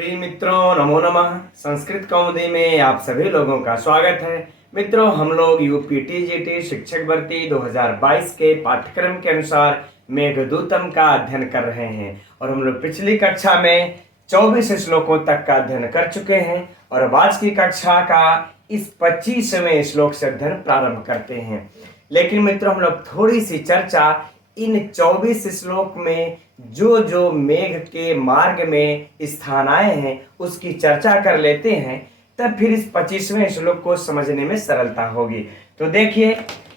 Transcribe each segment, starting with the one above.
प्रिय मित्रों, नमो नमः। संस्कृत कौमुदी में आप सभी लोगों का स्वागत है। मित्रों, हम लोग यूपी टीजीटी शिक्षक भर्ती 2022 के पाठ्यक्रम के अनुसार मेघदूतम का अध्ययन कर रहे हैं और हम लोग पिछली कक्षा में 24 श्लोकों तक का अध्ययन कर चुके हैं और अब आज की कक्षा का इस 25वें श्लोक से अध्ययन प्रारंभ करते हैं। लेकिन मित्रों, हम लोग थोड़ी सी चर्चा इन 24 श्लोक में जो जो मेघ के मार्ग में स्थान आए हैं उसकी चर्चा कर लेते हैं, तब फिर इस 25वें श्लोक को समझने में सरलता होगी। तो देखिए,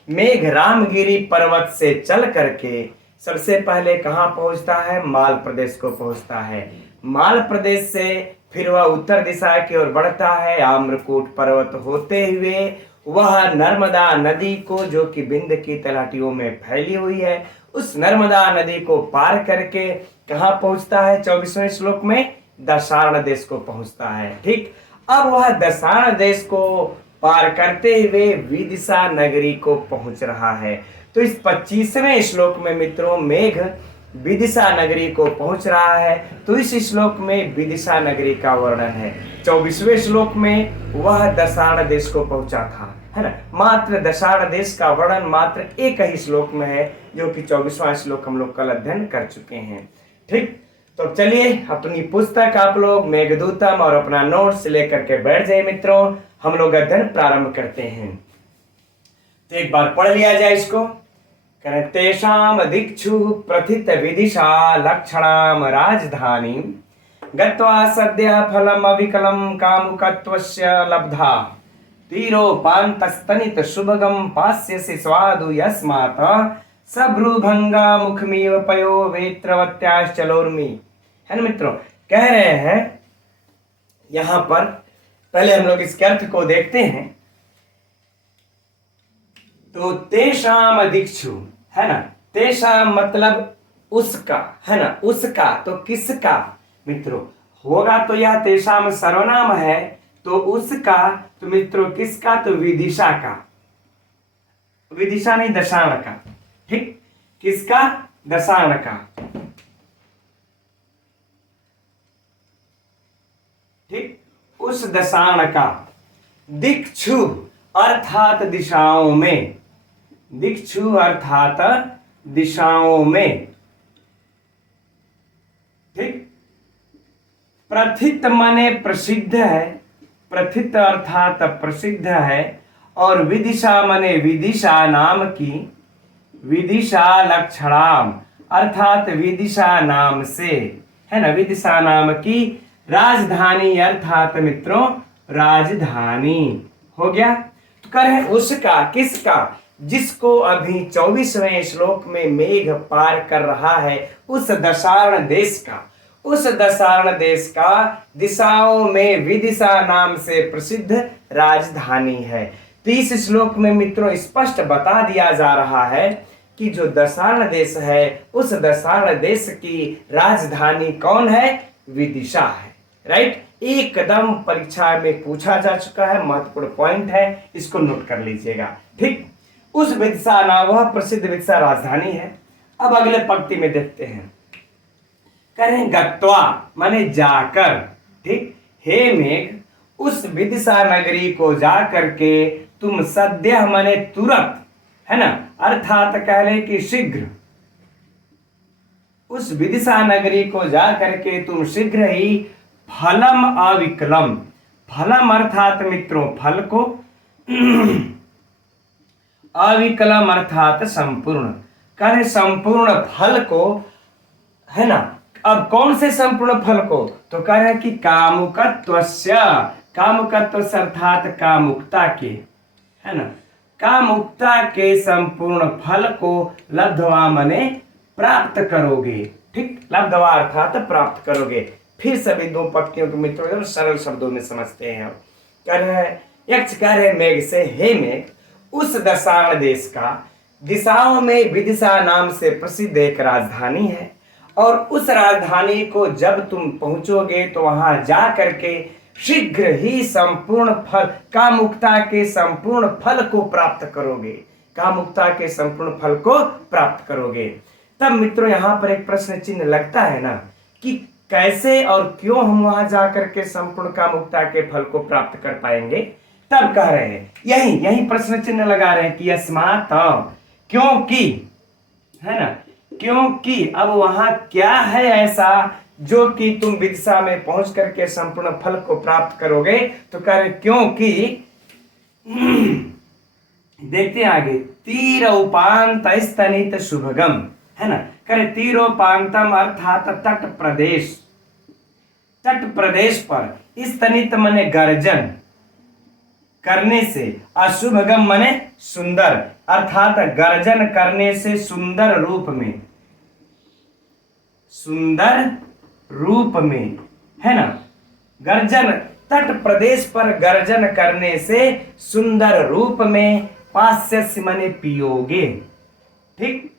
मेघ रामगिरी पर्वत से चल करके सबसे पहले कहाँ पहुंचता है? माल प्रदेश को पहुंचता है। माल प्रदेश से फिर वह उत्तर दिशा की ओर बढ़ता है, आम्रकूट पर्वत होते हुए वह नर्मदा नदी को, जो कि विंध्य की तलहटियों में फैली हुई है, उस नर्मदा नदी को पार करके कहाँ पहुंचता है? 24वें श्लोक में दशार्ण देश को पहुंचता है। ठीक, अब वह दशार्ण देश को पार करते हुए विदिशा नगरी को पहुंच रहा है। तो इस 25वें श्लोक में मित्रों मेघ विदिशा नगरी को पहुंच रहा है। तो इस श्लोक में विदिशा नगरी का वर्णन है। 24वें श्लोक में वह दशार्ण देश को पहुंचा था, है ना। मात्र दशार्ण देश का वर्णन मात्र एक ही श्लोक में है, जो कि 24वां श्लोक हम लोग कल अध्ययन कर चुके हैं। ठीक, तो चलिए अपनी पुस्तक आप लोग मेघदूतम और अपना नोट्स लेकर के बैठ जाइए मित्रों, हम लोग अध्ययन प्रारंभ करते हैं। तो एक बार पढ़ लिया जाए इसको। तेषां दिक्षु प्रथित विदिशा लक्षणाम राजधानी गत्वा सद्य फलम अविकलम कामुकत्वस्य लब्धा तीरोपान्तस्तनित शुभगम पास्यसि स्वादु यस्मात् सभ्रुभंगा मुखमीव पयो वेत्रवत्याश्चलोर्मि। है ना मित्रों, कह रहे हैं यहां पर, पहले हम लोग इसके अर्थ को देखते हैं। तो तेषाम दिक्षु, है ना, तेषाम मतलब उसका, है ना, उसका तो किसका मित्रों होगा? तो यह तेषाम सर्वनाम है, तो उसका, तो मित्रों किसका? तो विदिशा का, विदिशा नहीं दशार्ण का। ठीक, किसका? दशार्ण का। ठीक, उस दशार्ण का। दिक्षु अर्थात दिशाओं में, दिक्षु अर्थात दिशाओं में। ठीक, प्रथित माने प्रसिद्ध है, प्रथित अर्थात प्रसिद्ध है, और विदिशा माने विदिशा नाम की, विदिशा लक्षणाम अर्थात विदिशा नाम से, है ना, विदिशा नाम की राजधानी अर्थात मित्रों राजधानी। हो गया। तो कहे उसका, किसका? जिसको अभी 24वें श्लोक में मेघ पार कर रहा है, उस दशार्ण देश का, उस दशार्ण देश का दिशाओं में विदिशा नाम से प्रसिद्ध राजधानी है। तो इस श्लोक में मित्रों स्पष्ट बता दिया जा रहा है कि जो दशार्ण देश है, उस दशार्ण देश की राजधानी कौन है? विदिशा है। राइट, एकदम परीक्षा में पूछा जा चुका है, महत्वपूर्ण पॉइंट है, इसको नोट कर लीजिएगा। ठीक, उस विदिशा नाम, वह प्रसिद्ध विदिशा राजधानी है। अब अगले पंक्ति में देखते हैं, करें गत्वा माने जाकर। ठीक, हे मेघ उस विदिशा नगरी को जाकर के तुम सद्य माने तुरंत, है ना, अर्थात कह ले कि शीघ्र, उस विदिशा नगरी को जाकर के तुम शीघ्र ही फलम अविकलम, फलम अर्थात मित्रों फल को, अविकलम अर्थात संपूर्ण, करें संपूर्ण फल को, है ना। अब कौन से संपूर्ण फल को? तो कह रहे हैं कि कामुकत्वस्य, कामुकत्व अर्थात कामुकता के, है ना, कामुकता के संपूर्ण फल को लब्धवा मने प्राप्त करोगे। ठीक, लब्धवा अर्थात प्राप्त करोगे। फिर सभी दो पंक्तियों के मित्रों सरल शब्दों में समझते हैं। कह रहे हैं, यक्ष कह रहे मेघ से, हे मेघ उस दशार्ण देश का, दिशाओं में विदिशा नाम से प्रसिद्ध एक राजधानी है, और उस राजधानी को जब तुम पहुंचोगे तो वहां जा करके शीघ्र ही संपूर्ण फल, कामुकता के संपूर्ण फल को प्राप्त करोगे, कामुकता के संपूर्ण फल को प्राप्त करोगे। तब मित्रों यहां पर एक प्रश्न चिन्ह लगता है ना कि कैसे और क्यों हम वहां जाकर के संपूर्ण कामुकता के फल को प्राप्त कर पाएंगे, तब कह रहे हैं, यही यही प्रश्न चिन्ह लगा रहे हैं कि अस्मात्, क्योंकि, है ना, क्योंकि अब वहां क्या है ऐसा जो कि तुम विदिशा में पहुंच करके संपूर्ण फल को प्राप्त करोगे। तो कह रहे क्योंकि देखते हैं आगे, तीर उपांत स्तनित शुभगम, है ना, करे तीरोपांतम अर्थात तट प्रदेश, तट प्रदेश पर स्तनित मने गर्जन करने से, अशुभगम मने सुंदर, अर्थात गर्जन करने से सुंदर रूप में, सुंदर रूप में, है ना, गर्जन, तट प्रदेश पर गर्जन करने से सुंदर रूप में, पास्यस्य मने पियोगे, ठीक,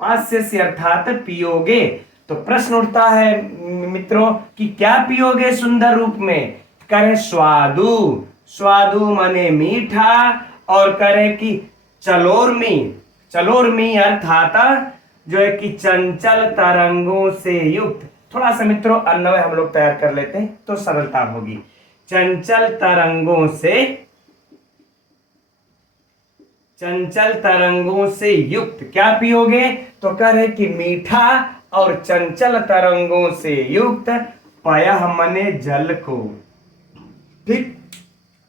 पास्यस्य अर्थात पियोगे। तो प्रश्न उठता है मित्रों कि क्या पियोगे सुंदर रूप में, करें स्वादु, स्वादु माने मीठा, और करें कि चलोर्मी, चलोर्मी अर्थात जो है कि चंचल तरंगों से युक्त, थोड़ा सा मित्रों अन्वय हम लोग तैयार कर लेते हैं तो सरलता होगी, चंचल तरंगों से, चंचल तरंगों से युक्त क्या पियोगे, तो कह रहे कि मीठा और चंचल तरंगों से युक्त पयः मने जल को, ठीक।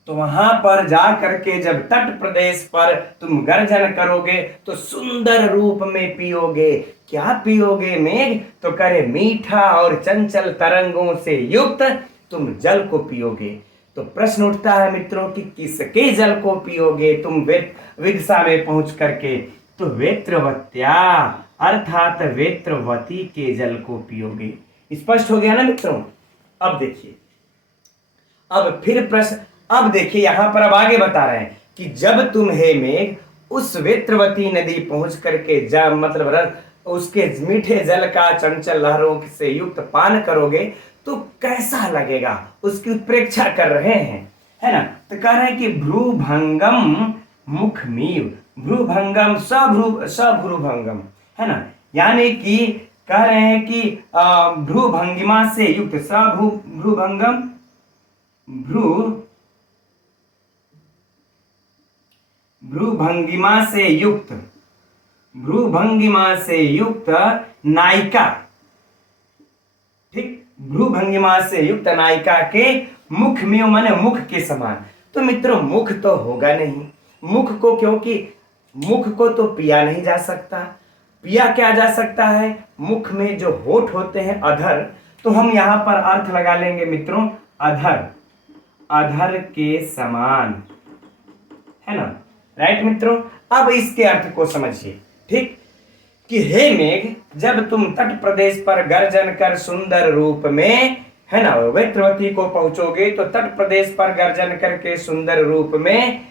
तो वहां पर जा करके जब तट प्रदेश पर तुम गर्जन करोगे तो सुंदर रूप में पियोगे, क्या पियोगे मेघ, तो करे मीठा और चंचल तरंगों से युक्त तुम जल को पियोगे। तो प्रश्न उठता है मित्रों कि किसके जल को पियोगे तुम विदिशा में पहुंच करके, तो वेत्रवत्या अर्थात वेत्रवती के जल को पियोगे। स्पष्ट हो गया ना मित्रों। अब देखिए, अब फिर प्रश्न, अब देखिए यहां पर अब आगे बता रहे हैं कि जब तुम हे मेघ उस वेत्रवती नदी पहुंच करके जब मतलब उसके मीठे जल का चंचल लहरों से युक्त पान करोगे तो कैसा लगेगा, उसकी उत्प्रेक्षा कर रहे हैं, है ना। तो कह रहे हैं कि भ्रूभंगम मुखमीव, भ्रूभंगम सभ्रूभंगम, है ना, यानी कि कह रहे हैं कि भ्रूभंगिमा से युक्त, भ्रूभंगम, भ्रूभंगिमा से युक्त, भ्रूभंगिमा से युक्त नायिका, ठीक, भ्रूभंगिमा से युक्त नायिका के मुख में माने मुख के समान। तो मित्रों मुख तो होगा नहीं, मुख को, क्योंकि मुख को तो पिया नहीं जा सकता, पिया क्या जा सकता है, मुख में जो होठ होते हैं अधर, तो हम यहां पर अर्थ लगा लेंगे मित्रों अधर, अधर के समान, है ना, राइट मित्रों। अब इसके अर्थ को समझिए, ठीक, कि हे मेघ जब तुम तट प्रदेश पर गर्जन कर सुंदर रूप में, है ना, वेत्रवती को पहुंचोगे तो तट प्रदेश पर गर्जन करके सुंदर रूप में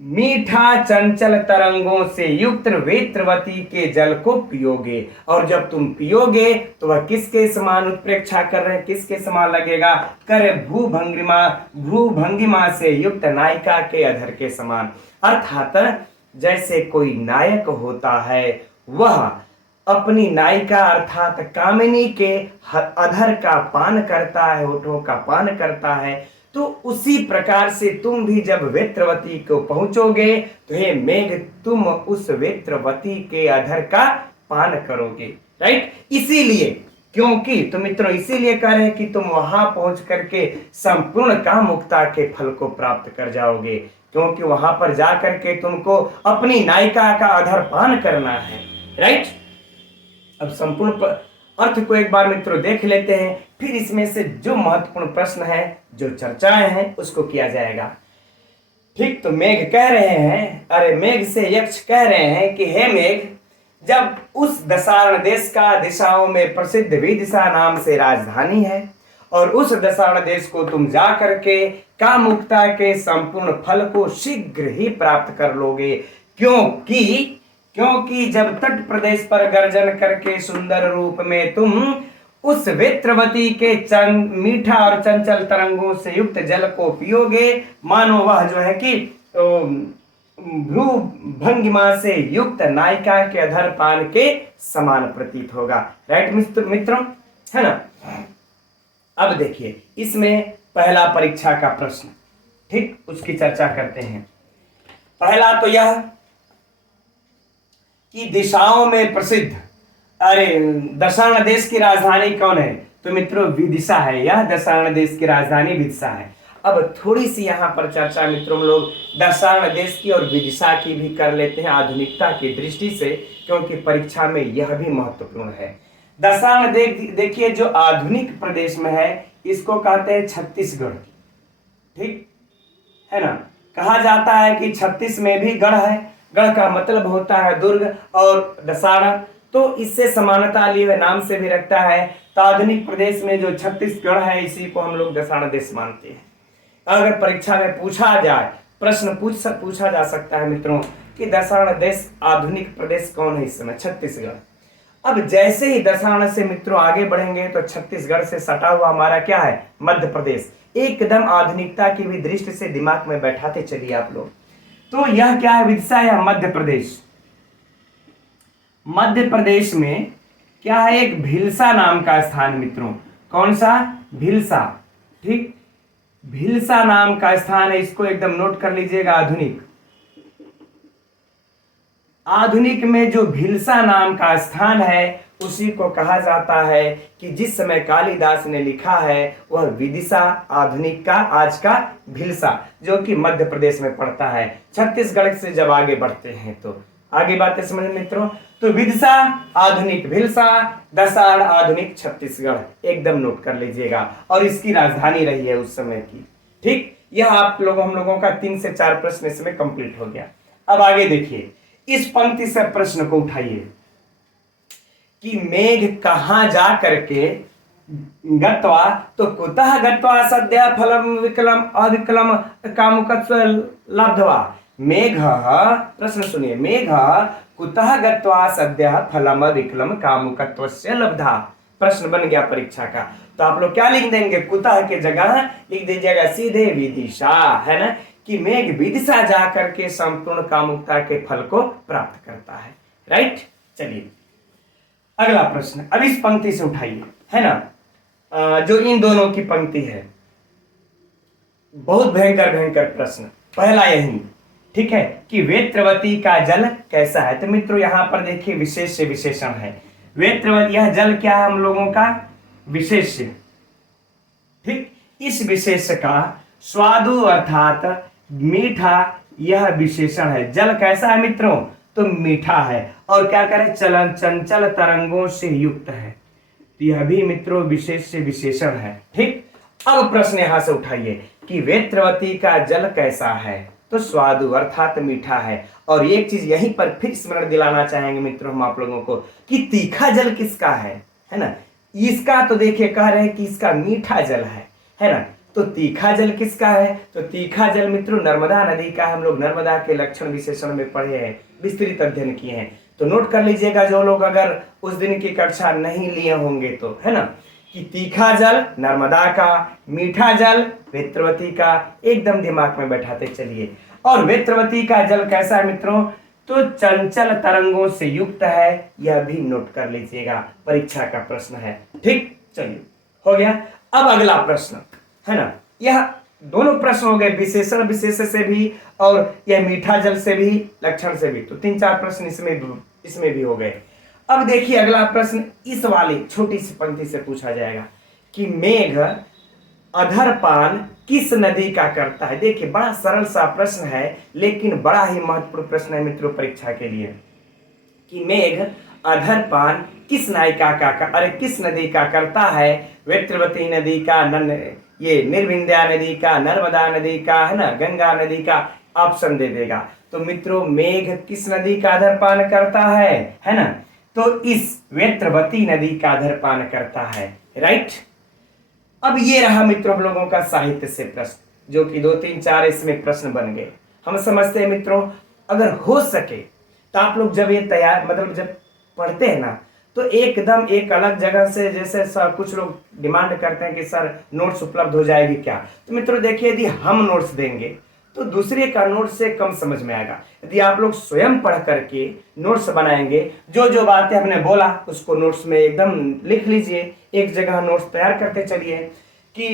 मीठा चंचल तरंगों से युक्त वेत्रवती के जल को पियोगे, और जब तुम पियोगे तो वह किसके समान उत्प्रेक्षा कर रहे हैं, किसके समान लगेगा, करे भूभंगिमा, भूभंगिमा से युक्त नायिका के अधर के समान, अर्थात जैसे कोई नायक होता है वह अपनी नायिका अर्थात कामिनी के अधर का पान करता है, होठों का पान करता है, तो उसी प्रकार से तुम भी जब वेत्रवती को पहुंचोगे तो हे मेघ तुम उस वेत्रवती के अधर का पान करोगे, राइट। इसीलिए, क्योंकि तो मित्रों इसीलिए कह रहे हैं कि तुम वहां पहुंच करके संपूर्ण कामुकता के फल को प्राप्त कर जाओगे, क्योंकि वहां पर जाकर के तुमको अपनी नायिका का अधर पान करना है, राइट। अब संपूर्ण अर्थ को एक बार मित्रों देख लेते हैं, फिर इसमें से जो महत्वपूर्ण प्रश्न है, जो चर्चाएं हैं, उसको किया जाएगा, ठीक। तो मेघ कह रहे हैं, अरे मेघ से यक्ष कह रहे हैं कि हे मेघ जब उस दशारण देश का दिशाओं में प्रसिद्ध विदिशा नाम से राजधानी है, और उस दशारण देश को तुम जा करके कामुकता के संपूर्ण फल को शीघ्र ही प्राप्त कर लोगे, क्योंकि जब तट प्रदेश पर गर्जन करके सुंदर रूप में तुम उस वेत्रवती के मीठा और चंचल तरंगों से युक्त जल को पियोगे, मानो वह जो है कि भ्रूभंगिमा से युक्त नायिका के अधर पान के समान प्रतीत होगा, राइट मित्रों, है ना। अब देखिए इसमें पहला परीक्षा का प्रश्न, ठीक, उसकी चर्चा करते हैं। पहला तो यह कि दिशाओं में प्रसिद्ध, अरे दशाण देश की राजधानी कौन है? तो मित्रों विदिशा है, यह दशाण देश की राजधानी विदिशा है। अब थोड़ी सी यहाँ पर चर्चा मित्रों हम लोग दशाण देश की और विदिशा की भी कर लेते हैं आधुनिकता की दृष्टि से, क्योंकि परीक्षा में यह भी महत्वपूर्ण है। दशाण देखिए जो आधुनिक प्रदेश में है इसको कहते हैं छत्तीसगढ़, ठीक है ना। कहा जाता है कि 36 में भी गढ़ है, गढ़ का मतलब होता है दुर्ग, और दसाड़ा तो इससे समानता लिए हुए नाम से भी रखता है। तो आधुनिक प्रदेश में जो छत्तीसगढ़ है इसी को हम लोग दसाड़ा देश मानते हैं। अगर परीक्षा में पूछा जाए, प्रश्न पूछा जा सकता है मित्रों कि दसाड़ा देश आधुनिक प्रदेश कौन है इस समय? छत्तीसगढ़। अब जैसे ही दसाड़ा से मित्रों आगे बढ़ेंगे तो छत्तीसगढ़ से सटा हुआ हमारा क्या है? मध्य प्रदेश। एकदम आधुनिकता की भी दृष्टि से दिमाग में बैठाते चलिए आप लोग। तो यह क्या है? विदिशा या मध्य प्रदेश। मध्य प्रदेश में क्या है? एक भिलसा नाम का स्थान मित्रों। कौन सा? भिलसा, ठीक, भिलसा नाम का स्थान है, इसको एकदम नोट कर लीजिएगा। आधुनिक में जो भिलसा नाम का स्थान है उसी को कहा जाता है कि जिस समय कालिदास ने लिखा है वह विदिशा आधुनिक का आज का भिलसा, जो कि मध्य प्रदेश में पड़ता है। छत्तीसगढ़ से जब आगे बढ़ते हैं तो आगे बातें समझ मित्रों। तो विदिशा आधुनिक भिलसा, दसाड़ आधुनिक छत्तीसगढ़, एकदम नोट कर लीजिएगा। और इसकी राजधानी रही है उस समय की, ठीक। यह हम लोगों का 3 से 4 प्रश्न इसमें कंप्लीट हो गया। अब आगे देखिए, इस पंक्ति से प्रश्न को उठाइए कि मेघ कहां जा करके गत्वा, तो कुतः गत्वा सद्य फलम विकलम अविकलम कामुकत्व लब्ध्वा। मेघ, प्रश्न सुनिए, मेघ कुतः गत्वा सद्य फलम विकलम कामुकत्वस्य लब्धा। प्रश्न बन गया परीक्षा का। तो आप लोग क्या लिख देंगे? कुतः के जगह लिख दीजिएगा सीधे विदिशा, है ना, कि मेघ विदिशा जाकर के संपूर्ण कामुकता के फल को प्राप्त करता है। राइट, चलिए अगला प्रश्न अब इस पंक्ति से उठाइए, है ना, जो इन दोनों की पंक्ति है। बहुत भयंकर भयंकर प्रश्न। पहला यही, ठीक है, कि वेत्रवती का जल कैसा है? तो मित्रों यहां पर देखिए विशेष से विशेषण है। वेत्रवती, यह जल क्या है? हम लोगों का विशेष्य, ठीक। इस विशेष का स्वादु अर्थात मीठा यह विशेषण है। जल कैसा है मित्रों? तो मीठा है। और क्या करें? चलन चंचल तरंगों से युक्त है। तो यह भी मित्रों विशेष से विशेषण है, ठीक। अब प्रश्न यहां से उठाइए कि वेत्रवती का जल कैसा है? तो स्वादु अर्थात मीठा है। और एक चीज यहीं पर फिर स्मरण दिलाना चाहेंगे मित्रों हम आप लोगों को कि तीखा जल किसका है ना। इसका तो देखिए कह रहे हैं कि इसका मीठा जल है ना। तो तीखा जल किसका है? तो तीखा जल मित्रों नर्मदा नदी का। हम लोग नर्मदा के लक्षण विशेषण में पढ़े हैं, विस्तृत अध्ययन किए हैं। तो नोट कर लीजिएगा जो लोग अगर उस दिन की कक्षा नहीं लिए होंगे तो, है ना, कि तीखा जल नर्मदा का, मीठा जल वेत्रवती का। एकदम दिमाग में बैठाते चलिए। और वेत्रवती का जल कैसा है मित्रों? तो चंचल तरंगों से युक्त है। यह भी नोट कर लीजिएगा, परीक्षा का प्रश्न है, ठीक। चलिए हो गया। अब अगला प्रश्न, है ना, यह दोनों प्रश्न हो गए, विशेषण विशेष से भी और यह मीठा जल से भी, लक्षण से भी। तो 3-4 प्रश्न इसमें भी हो गए। अब देखिए अगला प्रश्न इस वाली छोटी सी पंक्ति से पूछा जाएगा कि मेघ अधरपान किस नदी का करता है? देखिए बड़ा सरल सा प्रश्न है लेकिन बड़ा ही महत्वपूर्ण प्रश्न है मित्रों परीक्षा के लिए, कि मेघ अधरपान किस नायिका का अरे किस नदी का करता है? वेत्रवती नदी का, ये निर्विंध्या नदी का, नर्मदा नदी का, है ना, गंगा नदी का। ऑप्शन दे देगा। तो मित्रों मेघ किस नदी का अधरपान करता है ना? तो इस वेत्रवती नदी का अधरपान करता है। राइट। अब ये रहा मित्रों हम लोगों का साहित्य से प्रश्न, जो कि 2-3-4 इसमें प्रश्न बन गए। हम समझते हैं मित्रों अगर हो सके तो आप लोग जब ये तैयार मतलब जब पढ़ते हैं ना तो एकदम एक अलग जगह से, जैसे सर कुछ लोग डिमांड करते हैं कि सर नोट्स उपलब्ध हो जाएगी क्या? तो मित्रों देखिए यदि हम नोट्स देंगे तो दूसरे का नोट्स से कम समझ में आएगा। यदि आप लोग स्वयं पढ़ करके नोट्स बनाएंगे, जो जो बातें हमने बोला उसको नोट्स में एकदम लिख लीजिए, एक जगह नोट्स तैयार करते चलिए। कि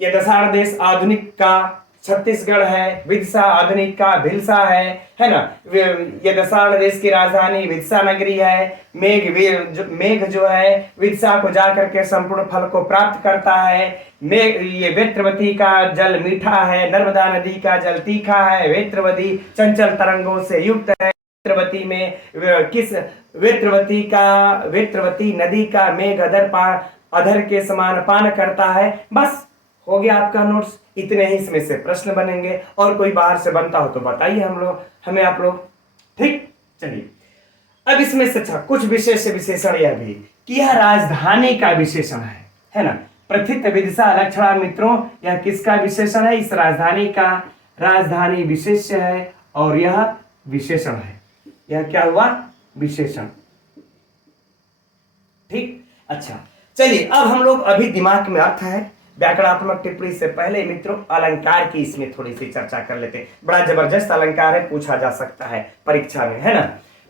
ये दसाड़ देश आधुनिक का छत्तीसगढ़ है, विदिशा आधुनिक का भिलसा है ना। ये दसाड़ देश की राजधानी विदिशा नगरी है। मेघ जो है विदिशा को जाकर के संपूर्ण फल को प्राप्त करता है। ये वेत्रवती का जल मीठा है, नर्मदा नदी का जल तीखा है, वेत्रवती चंचल तरंगों से युक्त है। वेत्रवती में किस वेत्रवती नदी का मेघ अधर के समान पान करता है। बस हो गया आपका नोट्स। इतने ही इसमें से प्रश्न बनेंगे, और कोई बाहर से बनता हो तो बताइए हमें आप लोग। ठीक, चलिए अब इसमें से अच्छा कुछ विशेष विशेषण यह भी कि यह राजधानी का विशेषण है ना। प्रथित विदिशा लक्षणा मित्रों, यह किसका विशेषण है? इस राजधानी का राजधानी विशेष है, और यह विशेषण है। यह क्या हुआ? विशेषण। ठीक, अच्छा चलिए अब हम लोग अभी दिमाग में अर्थ है व्याकरणात्मक टिप्पणी से पहले मित्रों अलंकार की इसमें थोड़ी सी चर्चा कर लेते हैं। बड़ा जबरदस्त अलंकार है, पूछा जा सकता है परीक्षा में, है ना।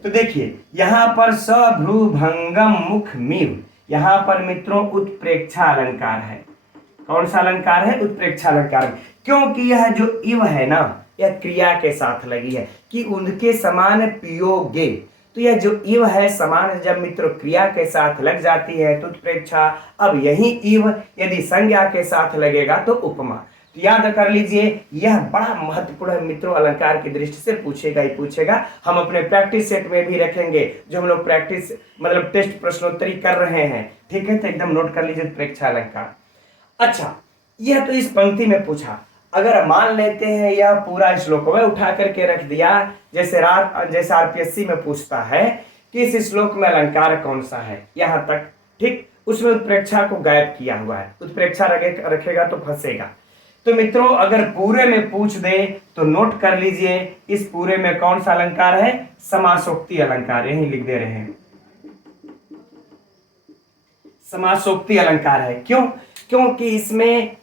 तो देखिए यहां पर सभ्रूभंगम मुख मीव, यहां पर मित्रों उत्प्रेक्षा अलंकार है। कौन सा अलंकार है? उत्प्रेक्षा अलंकार। क्योंकि यह जो इव है ना, यह क्रिया के साथ लगी है कि उनके समान पियोगे। तो यह जो इव है समान जब मित्रों क्रिया के साथ लग जाती है तो उत्प्रेक्षा। अब यही इव यदि संज्ञा के साथ लगेगा तो उपमा। तो याद कर लीजिए यह बड़ा महत्वपूर्ण है मित्रों, अलंकार की दृष्टि से पूछेगा ही पूछेगा। हम अपने प्रैक्टिस सेट में भी रखेंगे, जो हम लोग प्रैक्टिस मतलब टेस्ट प्रश्नोत्तरी कर रहे हैं। ठीक है, तो एकदम नोट कर लीजिए उत्प्रेक्षा अलंकार। अच्छा, यह तो इस पंक्ति में पूछा। अगर मान लेते हैं यह पूरा श्लोक में उठा करके रख दिया, जैसे आरपीएससी में पूछता है कि इस श्लोक में अलंकार कौन सा है, यहां तक ठीक, उसमें उत्प्रेक्षा को गायब किया हुआ है। उत्प्रेक्षा रखेगा तो फंसेगा। तो मित्रों अगर पूरे में पूछ दे तो नोट कर लीजिए इस पूरे में कौन सा अलंकार है? समासोक्ति अलंकार, यही लिख दे रहे हैं, समासोक्ति अलंकार है। क्यों? क्योंकि इसमें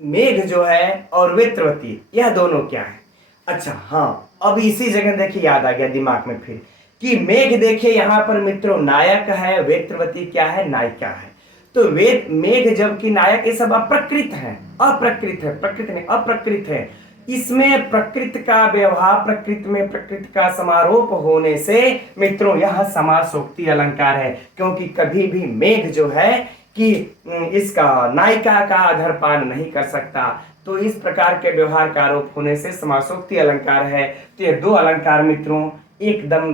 मेघ जो है और वेत्रवती यह दोनों क्या है। अच्छा हाँ, अब इसी जगह देखिए याद आ गया दिमाग में फिर कि मेघ देखिए यहां पर मित्रों नायक है, वेत्रवती क्या है? नायिका है। तो मेघ जबकि नायक, ये सब अप्रकृत है, अप्रकृत है, प्रकृत नहीं अप्रकृत है। इसमें प्रकृति का व्यवहार, प्रकृति में प्रकृति का समारोप होने से मित्रों यह समासोक्ति अलंकार है। क्योंकि कभी भी मेघ जो है कि इसका नायिका का अधरपान नहीं कर सकता, तो इस प्रकार के व्यवहार का आरोप होने से समासोक्ति अलंकार है। तो ये दो अलंकार मित्रों एकदम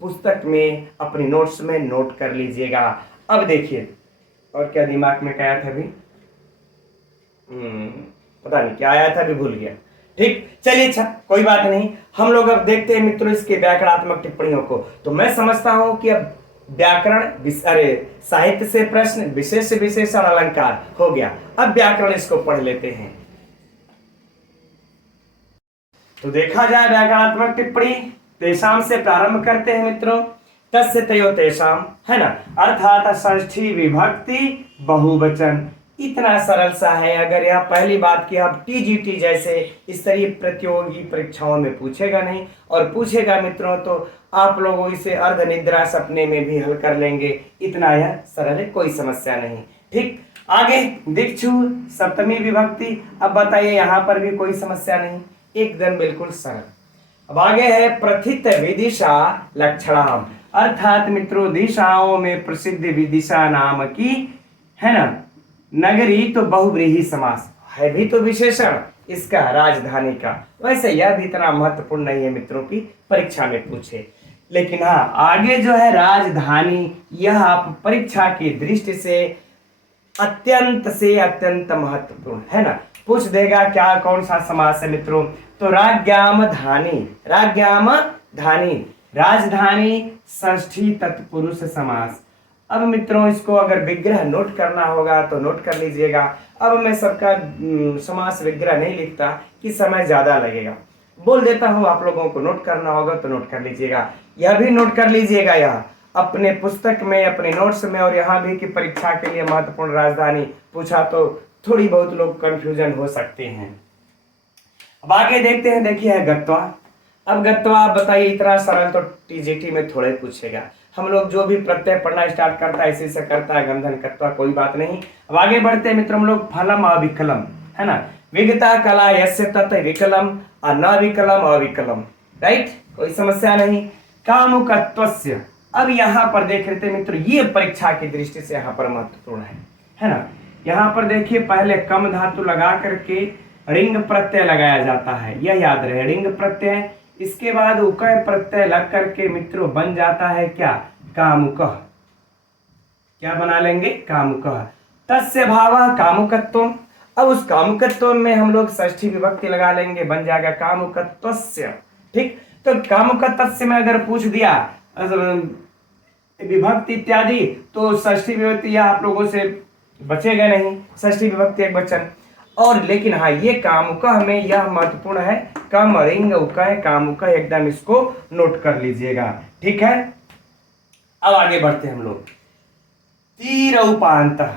पुस्तक में अपनी नोट्स में नोट कर लीजिएगा। अब देखिए और क्या दिमाग में क्या आया था अभी, पता नहीं क्या आया था, अभी भूल गया। ठीक, चलिए अच्छा कोई बात नहीं। हम लोग अब देखते हैं मित्रों इसके व्याकरणात्मक टिप्पणियों को। तो मैं समझता हूं कि अब व्याकरण साहित्य से प्रश्न, विशेष विशेषण, अलंकार हो गया। अब व्याकरण इसको पढ़ लेते हैं। तो देखा जाए व्याकरणात्मक टिप्पणी, तेषाम से प्रारंभ करते हैं मित्रों। तस्य तयो तेषाम, है ना, अर्थात षष्ठी विभक्ति बहुवचन। इतना सरल सा है। अगर यह पहली बात कि अब टीजीटी जैसे स्तरीय प्रतियोगी परीक्षाओं में पूछेगा नहीं, और पूछेगा मित्रों तो आप लोगों इसे अर्ध निद्रा सपने में भी हल कर लेंगे। इतना यह सरल है, कोई समस्या नहीं। ठीक, आगे दिक्षु सप्तमी विभक्ति। अब बताइए यहाँ पर भी कोई समस्या नहीं, एकदम बिल्कुल सरल। अब आगे है प्रथित विदिशा लक्षणाम, अर्थात मित्रों दिशाओं में प्रसिद्ध विदिशा नाम की, है ना, नगरी। तो बहुव्रीहि समास है भी तो विशेषण इसका राजधानी का। वैसे यह भी इतना महत्वपूर्ण नहीं है मित्रों की परीक्षा में पूछे, लेकिन हाँ आगे जो है राजधानी, यह आप परीक्षा की दृष्टि से अत्यंत महत्वपूर्ण है ना। पूछ देगा क्या कौन सा समास है मित्रों, तो राज्ञाम धानी, राज्ञाम धानी, राजधानी षष्ठी तत्पुरुष समास। अब मित्रों इसको अगर विग्रह नोट करना होगा तो नोट कर लीजिएगा। अब मैं सबका समास विग्रह नहीं लिखता कि समय ज्यादा लगेगा, बोल देता हूं, आप लोगों को नोट करना होगा तो नोट कर लीजिएगा। यह भी नोट कर लीजिएगा यह अपने पुस्तक में, अपने नोट्स में, और यहाँ भी कि परीक्षा के लिए महत्वपूर्ण राजधानी पूछा तो थोड़ी बहुत लोग कंफ्यूजन हो सकते हैं। अब आगे देखते हैं, देखिए है गत्वा। अब गत्वा बताइए, इतना सरल तो टीजीटी में थोड़े पूछेगा। हम लोग जो भी प्रत्यय पढ़ना स्टार्ट करता है इसी से करता है, गंधन करता, कोई बात नहीं। अब आगे बढ़ते हैं मित्रों हम लोग। फलम अविकलम, है ना, विगता कला यस्य तत् विकलम न विकलम अविकलम, राइट, कोई समस्या नहीं। कामुकत्वस्य, अब यहाँ पर देख रहे थे मित्रों, ये परीक्षा की दृष्टि से यहाँ पर महत्वपूर्ण है ना। यहाँ पर देखिए पहले कम धातु लगा करके रिंग प्रत्यय लगाया जाता है, यह याद रहे, रिंग प्रत्यय। इसके बाद उकय प्रत्यय लग करके मित्रों बन जाता है क्या, कामुकः। क्या बना लेंगे, कामुकः। तस्य भावः कामुकत्व, अब उस कामुकत्व में हम लोग षष्ठी विभक्ति लगा लेंगे, बन जाएगा कामुकत्वस्य। ठीक, तो कामुकत्वस्य में अगर पूछ दिया विभक्ति इत्यादि तो षष्ठी विभक्ति यह आप लोगों से बचेगा नहीं, षष्ठी विभक्ति एक वचन। और लेकिन हाँ ये कामुकः में यह महत्वपूर्ण है, कम रिंग उकय कामुकः, एकदम इसको नोट कर लीजिएगा। ठीक है, अब आगे बढ़ते हैं हम लोग। तीर उपांतः,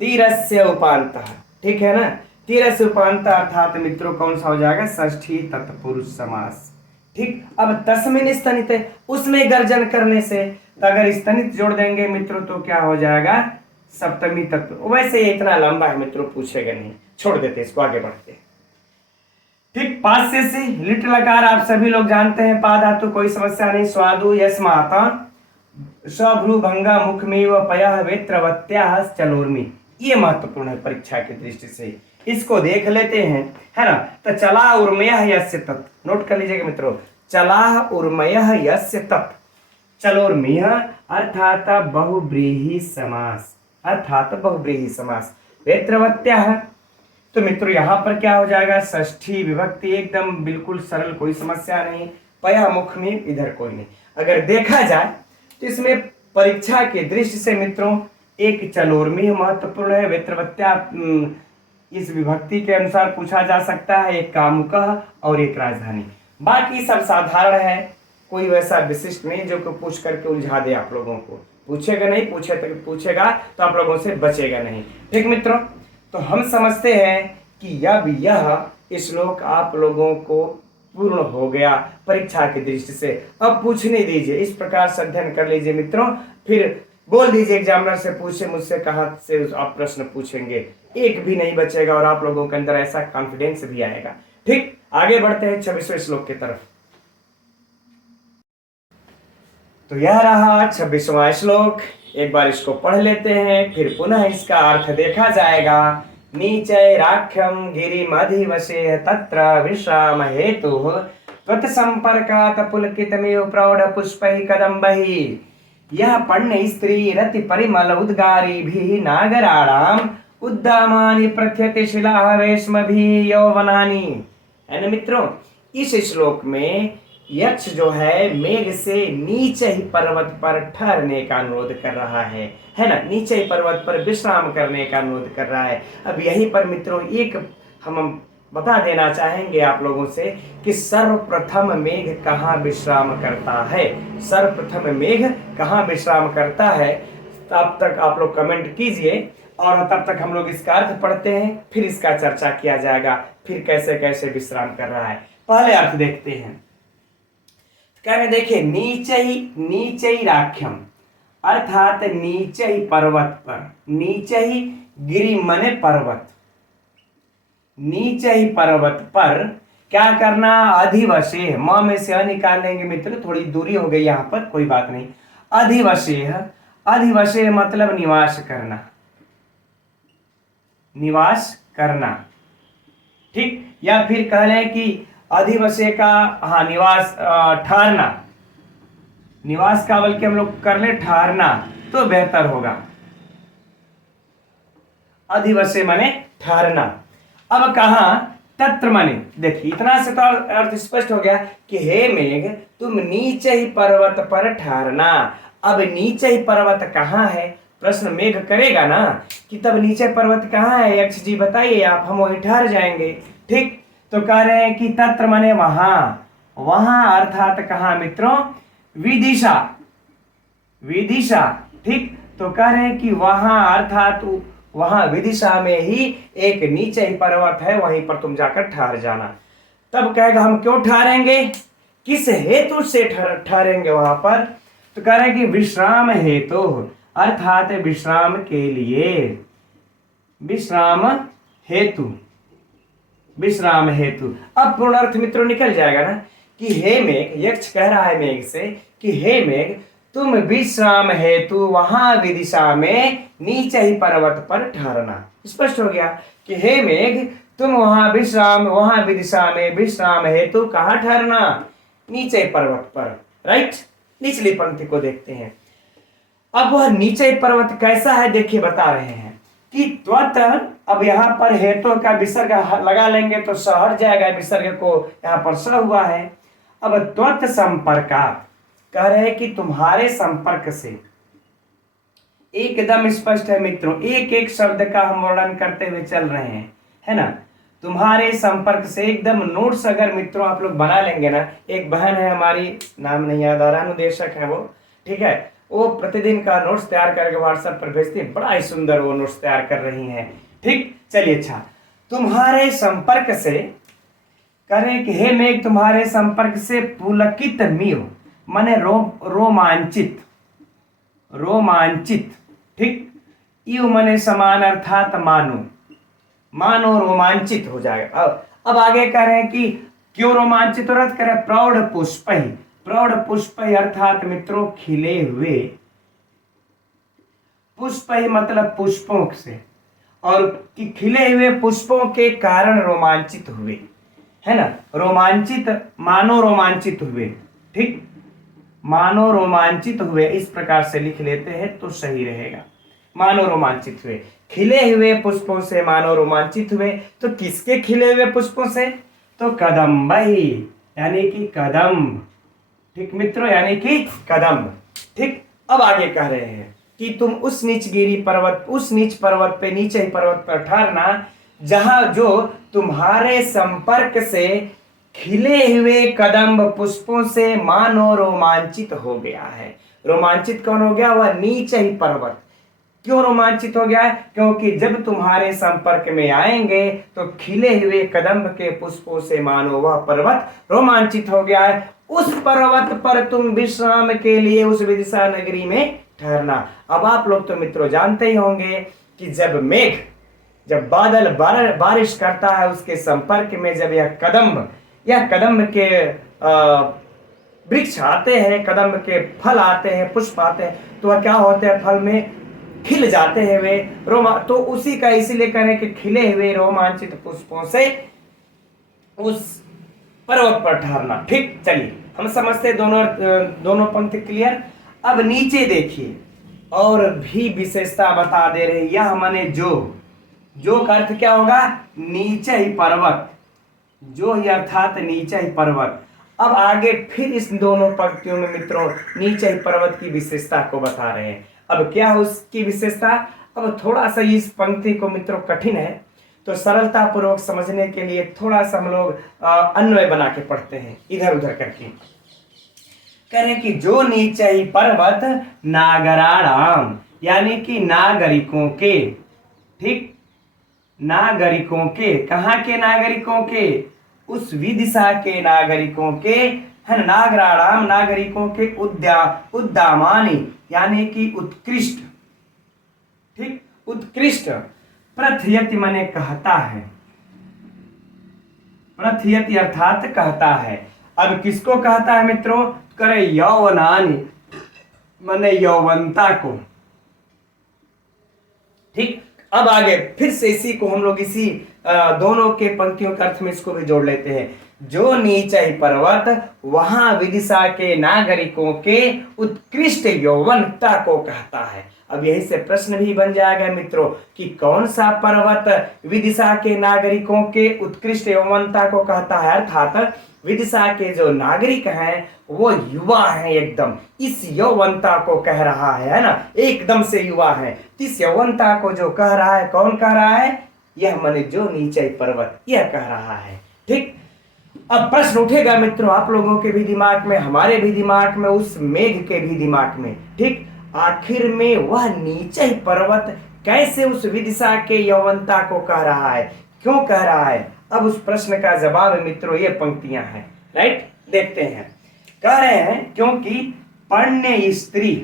तीरस्य उपांतः, ठीक है ना, तीरस्य उपांतः अर्थात मित्रों कौन सा हो जाएगा, षष्ठी तत्पुरुष समास। ठीक, अब तस्मिन स्तनित, उसमें गर्जन करने से, तो अगर स्तनित जोड़ देंगे मित्रों तो क्या हो जाएगा, सप्तमी तत्व। वैसे ये इतना लंबा है मित्रों, पूछेगा नहीं, छोड़ देते इसको, आगे बढ़ते हैं। ठीक, पास्य से लिट लकार आप सभी लोग जानते हैं, पा धातु, कोई समस्या नहीं। स्वादु यस्माता सभ्रू भंगा मुखमेव पयः वेत्रवत्याः चलोर्मी, ये महत्वपूर्ण है परीक्षा की दृष्टि से, इसको देख लेते हैं, है ना। तो चला उर्मयः यस्य तत्, नोट कर लीजिएगा मित्रों, चला उर्मयः यस्य तत् चलोर्मियः अर्थात बहुव्रीहि समास, अर्थात बहुव्रीहि समास। वेत्रवत्याः, तो मित्रों यहाँ पर क्या हो जाएगा, षष्ठी विभक्ति, एकदम बिल्कुल सरल, कोई समस्या नहीं। पया मुख में इधर कोई नहीं। अगर देखा जाए तो इसमें परीक्षा की दृष्टि से मित्रों एक चलोर्मी महत्वपूर्ण है, वेत्रवत्या इस विभक्ति के अनुसार पूछा जा सकता है, एक कामुकः और एक राजधानी। बाकी सब साधारण है, कोई वैसा विशिष्ट नहीं जो कि पूछ करके उलझा दे आप लोगों को, पूछेगा नहीं, पूछेगा तो आप लोगों से बचेगा नहीं। ठीक मित्रों, तो हम समझते हैं कि यह श्लोक आप लोगों को पूर्ण हो गया परीक्षा की दृष्टि से। अब पूछने दीजिए, इस प्रकार से अध्ययन कर लीजिए मित्रों, फिर बोल दीजिए एग्जामिनर से पूछे मुझसे कहाँ से आप प्रश्न पूछेंगे, एक भी नहीं बचेगा और आप लोगों के अंदर ऐसा कॉन्फिडेंस भी आएगा। ठीक, आगे बढ़ते हैं 26वें श्लोक की तरफ। तो यह रहा 26वां श्लोक, एक बार इसको पढ़ लेते हैं, फिर पुनः इसका अर्थ देखा जाएगा। नीचैराख्यं गिरिमधिवशेह तत्र विश्राम हेतुः त्वत्संपर्कात् पुलकितमिव प्रौढपुष्पैः कदम्बैः। यह पण्य स्त्री रति परिमल उद्गारिभिः नागराणाम् उद्दामानि प्रथयति शिलाः वेश्मभिः यौवनानि। है ना मित्रों, इस श्लोक में यक्ष जो है मेघ से नीचे ही पर्वत पर ठहरने का अनुरोध कर रहा है ना, नीचे ही पर्वत पर विश्राम करने का अनुरोध कर रहा है। अब यहीं पर मित्रों एक हम बता देना चाहेंगे आप लोगों से कि सर्वप्रथम मेघ कहाँ विश्राम करता है, सर्वप्रथम मेघ कहाँ विश्राम करता है। तब तक आप लोग कमेंट कीजिए और तब तक हम लोग इसका अर्थ पढ़ते हैं, फिर इसका चर्चा किया जाएगा, फिर कैसे कैसे विश्राम कर रहा है। पहले अर्थ देखते हैं, कह रहे देखिए नीचे ही राख्यम अर्थात नीचे ही पर्वत पर, नीचे ही गिरि मने पर्वत, नीचे ही पर्वत पर क्या करना, अधिवशेह, म में से निकाल लेंगे मित्र, थोड़ी दूरी हो गई यहाँ पर, कोई बात नहीं। अधिवशेह, अधिवशेह मतलब निवास करना, निवास करना। ठीक, या फिर कह लें कि अधिवशेह का हाँ निवास, ठहरना, निवास का बल्कि हम लोग कर ले ठहरना तो बेहतर होगा। अधिवशेह माने ठहरना। अब कहा तत्र माने, देखिए इतना से तो अर्थ स्पष्ट हो गया कि हे मेघ तुम नीचे ही पर्वत पर ठहरना। अब नीचे ही पर्वत कहाँ है, प्रश्न मेघ करेगा ना कि तब नीचे पर्वत कहाँ है यक्ष जी बताइए आप, हम वहीं ठहर जाएंगे। ठीक, तो कह रहे हैं कि तत्र माने वहां, वहां अर्थात कहां मित्रों, विदिशा, विदिशा। ठीक, तो कह रहे हैं कि वहां अर्थात वहां विदिशा में ही एक नीचे ही पर्वत है, वहीं पर तुम जाकर ठहर जाना। तब कहेगा हम क्यों ठहरेंगे, किस हेतु से ठहरेंगे वहां पर, तो कह रहे हैं कि विश्राम हेतु, अर्थात विश्राम के लिए, विश्राम हेतु, विश्राम हेतु। अब पूर्ण अर्थ मित्रों निकल जाएगा ना कि हे मेघ, यक्ष कह रहा है मेघ से कि हे मेघ, तुम विश्राम हेतु वहां विदिशा में नीचे ही पर्वत पर ठहरना। स्पष्ट हो गया कि हे मेघ, तुम वहां विदिशा में विश्राम हेतु कहां ठहरना? नीचे पर्वत पर। राइट, निचली पंक्ति को देखते हैं। अब वह नीचे पर्वत कैसा है देखिए, बता रहे हैं कि त्वत, अब यहां पर हेतु का विसर्ग लगा लेंगे तो स हट जाएगा, विसर्ग को यहां पर स हुआ है। अब त्वत संपर्कात, कह रहे हैं कि तुम्हारे संपर्क से, एकदम स्पष्ट है मित्रों, एक एक शब्द का हम वर्णन करते हुए चल रहे हैं, है ना। तुम्हारे संपर्क से, एकदम नोट्स अगर मित्रों आप लोग बना लेंगे ना, एक बहन है हमारी, नाम नहीं याद आ रहा, अनुदेशक है वो, ठीक है, वो प्रतिदिन का नोट्स तैयार करके व्हाट्सएप पर भेजती है, बड़ा ही सुंदर वो नोट्स तैयार कर रही हैं। ठीक, चलिए, अच्छा, तुम्हारे संपर्क से, करें कि हे मेघ, तुम्हारे संपर्क से पुलकित मियो, माने रोमांचित, रोमांचित, ठीक, यू माने समान, अर्थात मानो, मानो रोमांचित हो जाएगा। अब आगे कह रहे हैं कि क्यों रोमांचित हो रहा है, कह रहे प्रौढ़ पुष्प ही, प्रौढ़ पुष्प ही अर्थात मित्रों खिले हुए, पुष्प ही मतलब पुष्पों से, और कि खिले हुए पुष्पों के कारण रोमांचित हुए, है ना। रोमांचित, मानो रोमांचित हुए, ठीक, मानो रोमांचित हुए, इस प्रकार से लिख लेते हैं तो सही रहेगा। मानो रोमांचित हुए, खिले हुए पुष्पों से मानो रोमांचित हुए। तो किसके खिले हुए पुष्पों से? तो कदम्ब ही, यानी कि कदम, ठीक मित्रों, यानी कि कदम। ठीक, अब आगे कह रहे हैं कि तुम उस नीच पर्वत पे, नीचे ही पर्वत पर ठहरना जहां जो तुम्हारे संपर्क से खिले हुए कदम्ब पुष्पों से मानो रोमांचित हो गया है। रोमांचित कौन हो गया? वह नीचे ही पर्वत। क्यों रोमांचित हो गया है? क्योंकि जब तुम्हारे संपर्क में आएंगे तो खिले हुए कदम्ब के पुष्पों से मानो वह पर्वत रोमांचित हो गया है। उस पर्वत पर तुम विश्राम के लिए उस विदिशा नगरी में ठहरना। अब आप लोग तो मित्रों जानते ही होंगे कि जब मेघ, जब बादल बारिश करता है, उसके संपर्क में जब यह कदम्ब के वृक्ष आते हैं, कदम्ब के फल आते हैं, पुष्प आते हैं, तो वह क्या होते हैं? फल में खिल जाते हैं वे तो उसी का इसीलिए करें कि खिले हुए रोमांचित पुष्पों से उस पर्वत पर ठहरना। ठीक, चलिए हम समझते हैं, दोनों पंक्ति क्लियर। अब नीचे देखिए, और भी विशेषता बता दे रहे। यह माने जो का अर्थ क्या होगा? नीचे ही पर्वत, जो ही अर्थात नीचे ही पर्वत। अब आगे फिर इस दोनों पंक्तियों में मित्रों नीचे ही पर्वत की विशेषता को बता रहे हैं। अब क्या है उसकी विशेषता? अब थोड़ा सा इस पंक्ति को मित्रों कठिन है, तो सरलता पूर्वक समझने के लिए थोड़ा सा हम लोग अन्वय बना के पढ़ते हैं, इधर उधर करके। कह रहे कि जो नीचे ही पर्वत नागराणाम, यानी कि नागरिकों के, ठीक, नागरिकों के, कहाँ के नागरिकों के? उस विदिशा के नागरिकों के, है नागराणाम, नागरिकों के उद्दामानी, यानी कि उत्कृष्ट, ठीक, उत्कृष्ट। प्रथयति माने कहता है, प्रथयति अर्थात कहता है। अब किसको कहता है मित्रों? करे यौवनानी, माने यौवनता को। ठीक, अब आगे फिर से इसी को हम लोग इसी दोनों के पंक्तियों के अर्थ में इसको भी जोड़ लेते हैं। जो नीचे ही पर्वत वहां विदिशा के नागरिकों के उत्कृष्ट यौवनता को कहता है। अब यही से प्रश्न भी बन जाएगा मित्रों कि कौन सा पर्वत विदिशा के नागरिकों के उत्कृष्ट यौवनता को कहता है? अर्थात विदिशा के जो नागरिक हैं वो युवा हैं, एकदम इस यौवनता को कह रहा है ना, एकदम से युवा है। इस यौवनता को जो कह रहा है, कौन कह रहा है? यह माने जो नीचे पर्वत, यह कह रहा है। ठीक, अब प्रश्न उठेगा मित्रों आप लोगों के भी दिमाग में, हमारे भी दिमाग में, उस मेघ के भी दिमाग में। ठीक, आखिर में वह नीचे पर्वत कैसे उस विदिशा के यौवनता को कह रहा है, क्यों कह रहा है? अब उस प्रश्न का जवाब मित्रों ये पंक्तियां हैं। राइट, देखते हैं। कह रहे हैं क्योंकि पण्य स्त्री,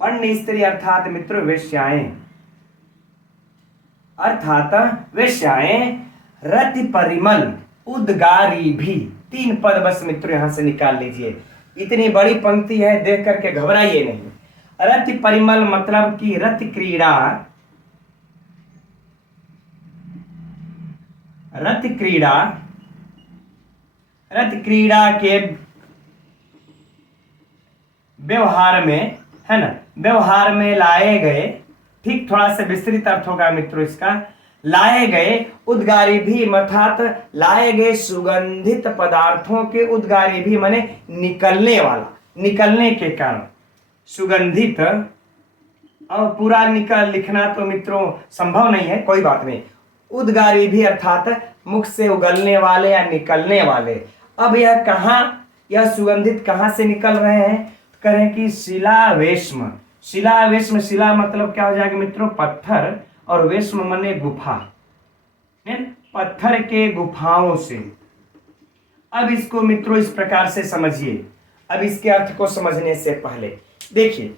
पण्य स्त्री अर्थात मित्रों वेश्याएं, अर्थात वेश्याएं, रति परिमल, उद्गारी भी। 3 पद बस मित्रों यहां से निकाल लीजिए। इतनी बड़ी पंक्ति है, देख करके घबराइए नहीं। रति परिमल मतलब कि रति क्रीड़ा, रति क्रीड़ा, रति क्रीड़ा के व्यवहार में, है ना, व्यवहार में लाए गए, ठीक, थोड़ा सा विस्तृत अर्थ होगा मित्रों इसका, लाए गए उद्गारी भी अर्थात लाए गए सुगंधित पदार्थों के, उद्गारी भी माने निकलने वाला, निकलने के कारण सुगंधित। और पूरा निकल लिखना तो मित्रों संभव नहीं है, कोई बात नहीं। उद्गारी भी अर्थात मुख से उगलने वाले या निकलने वाले। अब यह कहां, यह सुगंधित कहां से निकल रहे हैं? करें कि शिला वेश्म, शिला वेश्म, शिला मतलब क्या हो जाएगा मित्रों? पत्थर, और वेश्म माने गुफा, पत्थर के गुफाओं से। अब इसको मित्रों इस प्रकार से समझिए। अब इसके अर्थ को समझने से पहले देखिए,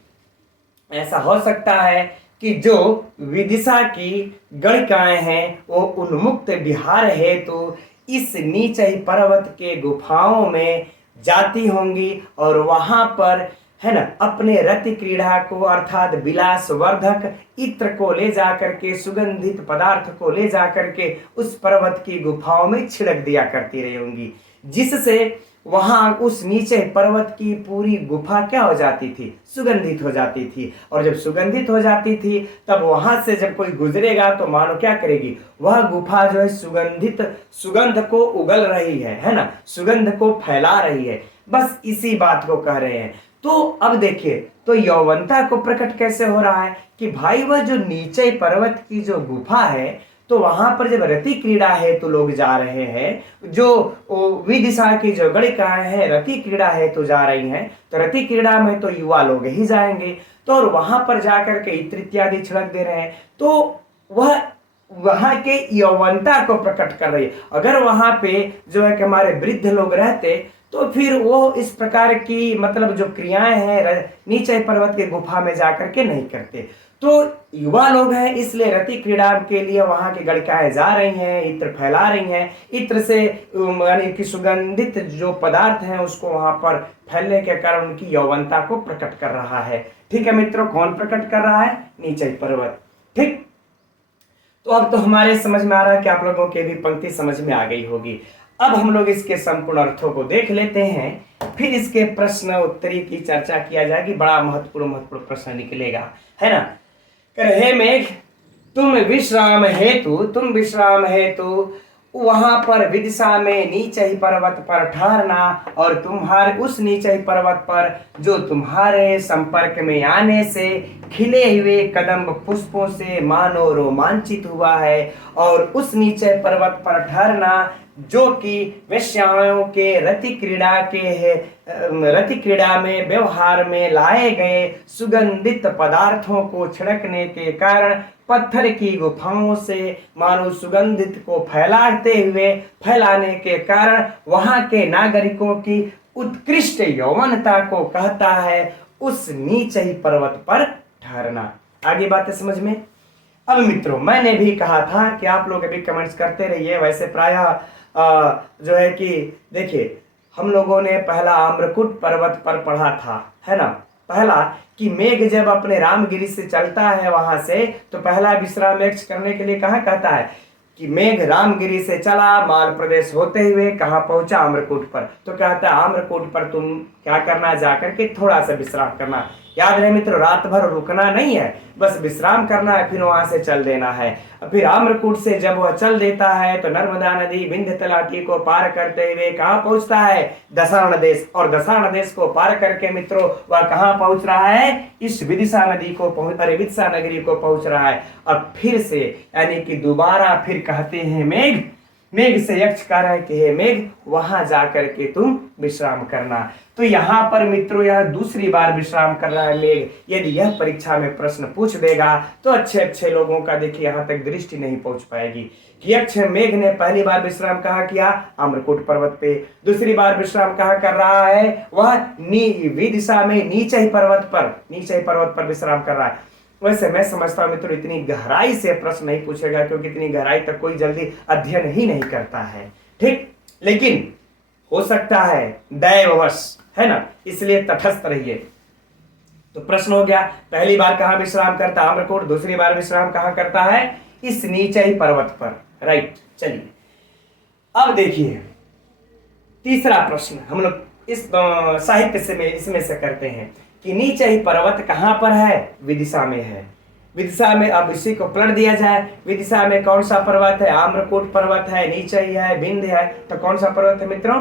ऐसा हो सकता है कि जो विदिशा की गणिकाएं हैं वो उन्मुक्त विहार हेतु इस नीचे पर्वत के गुफाओं में जाती होंगी और वहां पर, है ना, अपने रति क्रीड़ा को अर्थात विलासवर्धक इत्र को ले जाकर के, सुगंधित पदार्थ को ले जाकर के उस पर्वत की गुफाओं में छिड़क दिया करती रही होंगी, जिससे वहां उस नीचे पर्वत की पूरी गुफा क्या हो जाती थी? सुगंधित हो जाती थी। और जब सुगंधित हो जाती थी तब वहां से जब कोई गुजरेगा तो मानो क्या करेगी? वह गुफा जो है सुगंधित, सुगंध को उगल रही है ना, सुगंध को फैला रही है। बस इसी बात को कह रहे हैं। तो अब देखिए, तो यौवनता को प्रकट कैसे हो रहा है कि भाई वह जो नीचे पर्वत की जो गुफा है, तो वहां पर जब रति क्रीड़ा है तो लोग जा रहे हैं, जो विदिशा की जो गणिकाएं हैं रति क्रीड़ा है तो जा रही हैं, तो रति क्रीड़ा में तो युवा लोग ही जाएंगे, तो और वहां पर जाकर के इत्र इत्यादि छिड़क दे रहे हैं, तो वह वहां के यौवनता को प्रकट कर रही है। अगर वहां पे जो है कि हमारे वृद्ध लोग रहते तो फिर वो इस प्रकार की मतलब जो क्रियाएं हैं नीचे पर्वत के गुफा में जाकर के नहीं करते। तो युवा लोग हैं, इसलिए रति क्रीड़ा के लिए वहां की गणिकाएं जा रही हैं, इत्र फैला रही हैं, इत्र से यानी कि सुगंधित जो पदार्थ हैं उसको वहां पर फैलने के कारण उनकी यौवनता को प्रकट कर रहा है। ठीक है मित्रों, कौन प्रकट कर रहा है? नीचे पर्वत। ठीक, तो अब तो हमारे समझ में आ रहा है कि आप लोगों के भी पंक्ति समझ में आ गई होगी। अब हम लोग इसके संपूर्ण अर्थों को देख लेते हैं, फिर इसके प्रश्न उत्तरी की चर्चा किया जाएगी। बड़ा महत्वपूर्ण प्रश्न निकलेगा, है ना। हे मेघ, तुम विश्राम हेतु वहां पर विदिशा में नीचे ही पर्वत पर ठहरना, और तुम्हारे उस नीचे ही पर्वत पर जो तुम्हारे संपर्क में आने से खिले हुए कदम्ब पुष्पों से मानो रोमांचित हुआ है, और उस नीचे पर्वत पर ठहरना जो कि वेश्याओं के रति क्रीड़ा में व्यवहार में लाए गए सुगंधित पदार्थों को छिड़कने के कारण पत्थर की गुफाओं से मानो सुगंधित को फैलाने के कारण वहां के नागरिकों की उत्कृष्ट यौवनता को कहता है उस नीचे ही पर्वत पर ठहरना। आगे बातें समझ में। अब मित्रों, मैंने भी कहा था कि आप लोग अभी कमेंट्स करते रहिए। वैसे प्रायः जो है कि देखिए, हम लोगों ने पहला आम्रकूट पर्वत पर पढ़ा था, है ना, पहला कि मेघ जब अपने रामगिरी से चलता है वहां से, तो पहला विश्राम करने के लिए कहाँ कहता है कि मेघ रामगिरी से चला, माल प्रदेश होते हुए कहाँ पहुंचा? आम्रकूट पर। तो कहता है आम्रकूट पर तुम क्या करना, जाकर के थोड़ा सा विश्राम करना। याद रहे मित्रों, रात भर रुकना नहीं है, बस विश्राम करना है, फिर वहां से चल देना है। फिर आम्रकूट से जब वह चल देता है तो नर्मदा नदी विंध्य तलाटी को पार करते हुए कहाँ पहुंचता है? दशार्ण देश। और दशार्ण देश को पार करके मित्रों वह कहाँ पहुंच रहा है? इस विदिशा नदी को विदिशा नगरी को पहुंच रहा है। अब फिर से यानी कि दोबारा फिर कहते हैं मेघ मेघ से यक्ष कह रहा है कि हे मेघ वहां जाकर के तुम विश्राम करना। तो यहाँ पर मित्रों यह दूसरी बार विश्राम कर रहा है मेघ। यदि यह परीक्षा में प्रश्न पूछ देगा तो अच्छे अच्छे लोगों का देखिए यहाँ तक दृष्टि नहीं पहुंच पाएगी कि यक्ष मेघ ने पहली बार विश्राम कहाँ किया, आम्रकूट पर्वत पे। दूसरी बार विश्राम कहाँ कर रहा है, वह विदिशा में नीचे पर्वत पर विश्राम कर रहा है। वैसे मैं समझता हूं मित्रों इतनी गहराई से प्रश्न नहीं पूछेगा, क्योंकि इतनी गहराई तक कोई जल्दी अध्ययन ही नहीं करता है, ठीक। लेकिन हो सकता है दैववश, है ना, इसलिए तटस्थ रहिए। तो प्रश्न हो गया, पहली बार कहां विश्राम करता है, आम्रकूट। दूसरी बार विश्राम कहां करता है, इस नीचे पर्वत पर, राइट। चलिए अब देखिए तीसरा प्रश्न हम लोग इस साहित्य से इसमें से करते हैं कि नीचे ही पर्वत कहां पर है, विदिशा में है। विदिशा में अब इसी को पलट दिया जाए, विदिशा में कौन सा पर्वत है, आम्रकूट पर्वत है, नीचे ही है, विंध्य है। तो कौन सा पर्वत है मित्रों,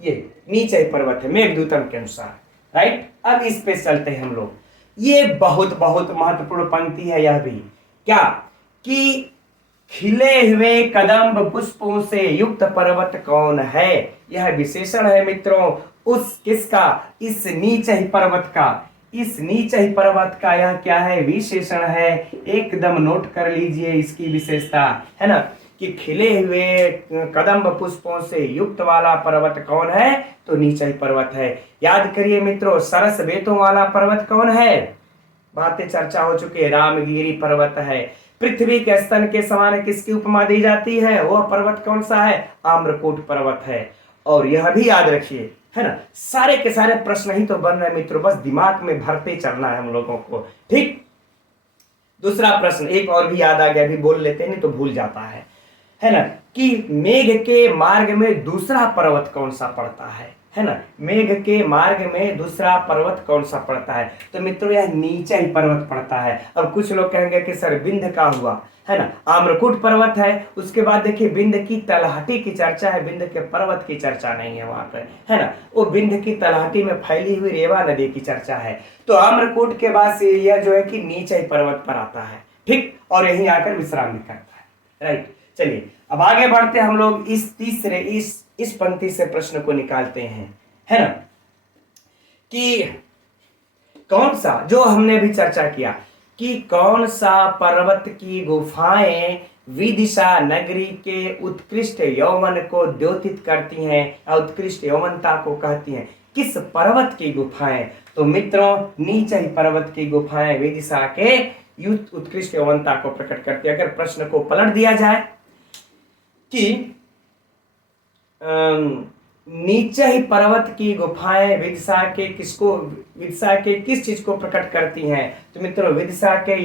ये नीचे ही पर्वत है मेघदूतम के अनुसार, राइट। अब इस पे चलते हैं हम लोग। ये बहुत बहुत महत्वपूर्ण पंक्ति है यह भी, क्या कि खिले हुए कदम्ब पुष्पों से युक्त पर्वत कौन है। यह विशेषण है मित्रों उस किसका, इस नीचे ही पर्वत का। इस नीचे ही पर्वत का यह क्या है, विशेषण है। एकदम नोट कर लीजिए इसकी विशेषता, है ना, कि खिले हुए कदम्ब पुष्पों से युक्त वाला पर्वत कौन है, तो नीचे ही पर्वत है। याद करिए मित्रों, सरस बेतों वाला पर्वत कौन है, बातें चर्चा हो चुकी है, रामगिरी पर्वत है। पृथ्वी के स्तन के समान किसकी उपमा दी जाती है, वह पर्वत कौन सा है, आम्रकूट पर्वत है। और यह भी याद रखिए, है ना, सारे के सारे प्रश्न ही तो बन रहे हैं मित्रों, बस दिमाग में भरते चलना है हम लोगों को, ठीक। दूसरा प्रश्न एक और भी याद आ गया, अभी बोल लेते हैं नहीं तो भूल जाता है ना, कि मेघ के मार्ग में दूसरा पर्वत कौन सा पड़ता है ना, मेघ के मार्ग में दूसरा पर्वत कौन सा पड़ता है। तो मित्रों यह नीचे ही पर्वत पड़ता है। अब कुछ लोग कहेंगे कि सर विंध्य का हुआ, है ना, आम्रकूट पर्वत है, उसके बाद देखिए विंध्य की तलहटी की चर्चा है, विंध्य के पर्वत की चर्चा नहीं है वहां पर, है ना। वो विंध्य की तलहटी में फैली हुई रेवा नदी की चर्चा है। तो आम्रकूट के बाद से यह जो है कि नीचे ही पर्वत पर आता है, ठीक, और यहीं आकर विश्राम भी करता है, राइट। चलिए अब आगे बढ़ते हम लोग इस तीसरे इस पंक्ति से प्रश्न को निकालते हैं, है ना, कि कौन सा, जो हमने भी चर्चा किया कि कौन सा पर्वत की गुफाएं विदिशा नगरी के उत्कृष्ट यौवन को द्योतित करती हैं, उत्कृष्ट यौवनता को कहती हैं। किस पर्वत की गुफाएं, तो मित्रों नीचे ही पर्वत की गुफाएं विदिशा के उत्कृष्ट यौवनता को प्रकट करती है। अगर प्रश्न को पलट दिया जाए कि नीचे ही पर्वत की गुफाएं विदिशा के किस चीज को प्रकट करती हैं, तो मित्रों विदिशा के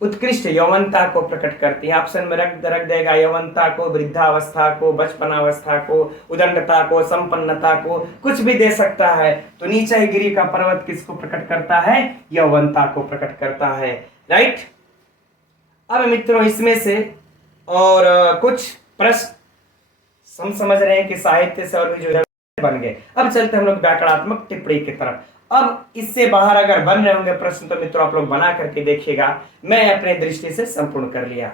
उत्कृष्ट यौवनता को प्रकट करती है। ऑप्शन में रख देगा यौवनता को, वृद्धावस्था को, बचपनावस्था को, उदंडता को, संपन्नता को, कुछ भी दे सकता है। तो नीचे ही गिरी का पर्वत किसको प्रकट करता है, यौवनता को प्रकट करता है, राइट। अब मित्रों इसमें से और कुछ प्रश्न हम समझ रहे हैं कि साहित्य से और भी जो बन गए। अब चलते हम लोग व्याकरणात्मक टिप्पणी की तरफ। अब इससे बाहर अगर बन रहे होंगे प्रश्न तो मित्रों आप लोग बना करके देखिएगा, मैं अपने दृष्टि से संपूर्ण कर लिया।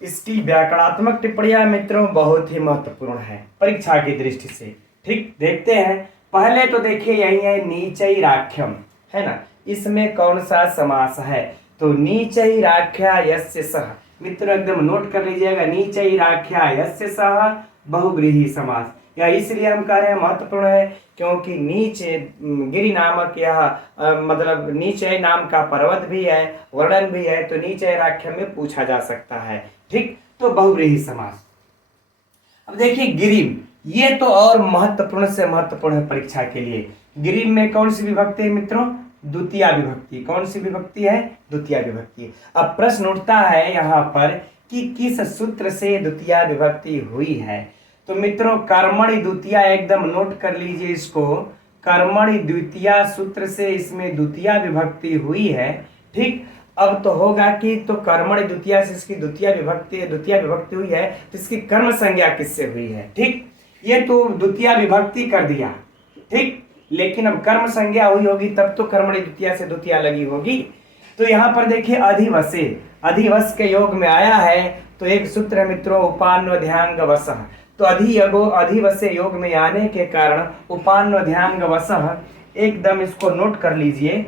इसकी व्याकरणात्मक टिप्पणियां मित्रों बहुत ही महत्वपूर्ण है परीक्षा की दृष्टि से, ठीक। देखते हैं, पहले तो देखिए यही है नीचैराख्यम, है ना, इसमें कौन सा समास है, तो नीचैराख्या यस्य सह। मित्रों एकदम नोट कर लीजिएगा, नीचैराख्या यस्य सह बहुव्रीहि समास। या इसलिए हम कह रहे हैं महत्वपूर्ण है क्योंकि नीचे गिरि नामक यह मतलब नीचे नाम का पर्वत भी है, वर्णन भी है, तो नीचैराख्य में पूछा जा सकता है, ठीक। तो बहुव्रीहि समास। अब देखिए गिरिम, ये तो और महत्वपूर्ण से महत्वपूर्ण है परीक्षा के लिए। गिरिम में कौन सी विभक्ति है मित्रों, द्वितीया विभक्ति। कौन सी विभक्ति है, द्वितीया विभक्ति। अब प्रश्न उठता है यहाँ पर कि किस सूत्र से द्वितीया विभक्ति हुई है, तो मित्रों कर्मणि द्वितीया, एकदम नोट कर लीजिए इसको, कर्मणि द्वितीया सूत्र से इसमें द्वितीया विभक्ति हुई है, ठीक। अब तो होगा कि तो कर्मणि द्वितीया से इसकी द्वितीया विभक्ति हुई है, तो इसकी कर्म संज्ञा किससे हुई है, ठीक। ये तो द्वितीया विभक्ति कर दिया, ठीक, लेकिन अब कर्म संज्ञा हुई होगी तब तो कर्मणि द्वितीया से द्वितीया लगी होगी। तो यहाँ पर देखिए अधिवसे, अधिवस के योग में आया है तो एक सूत्र है मित्रों उपान्वध्यांग वसः। तो अधिवस योग में आने के कारण उपान्वध्यांग वसः, एकदम इसको नोट कर लीजिए,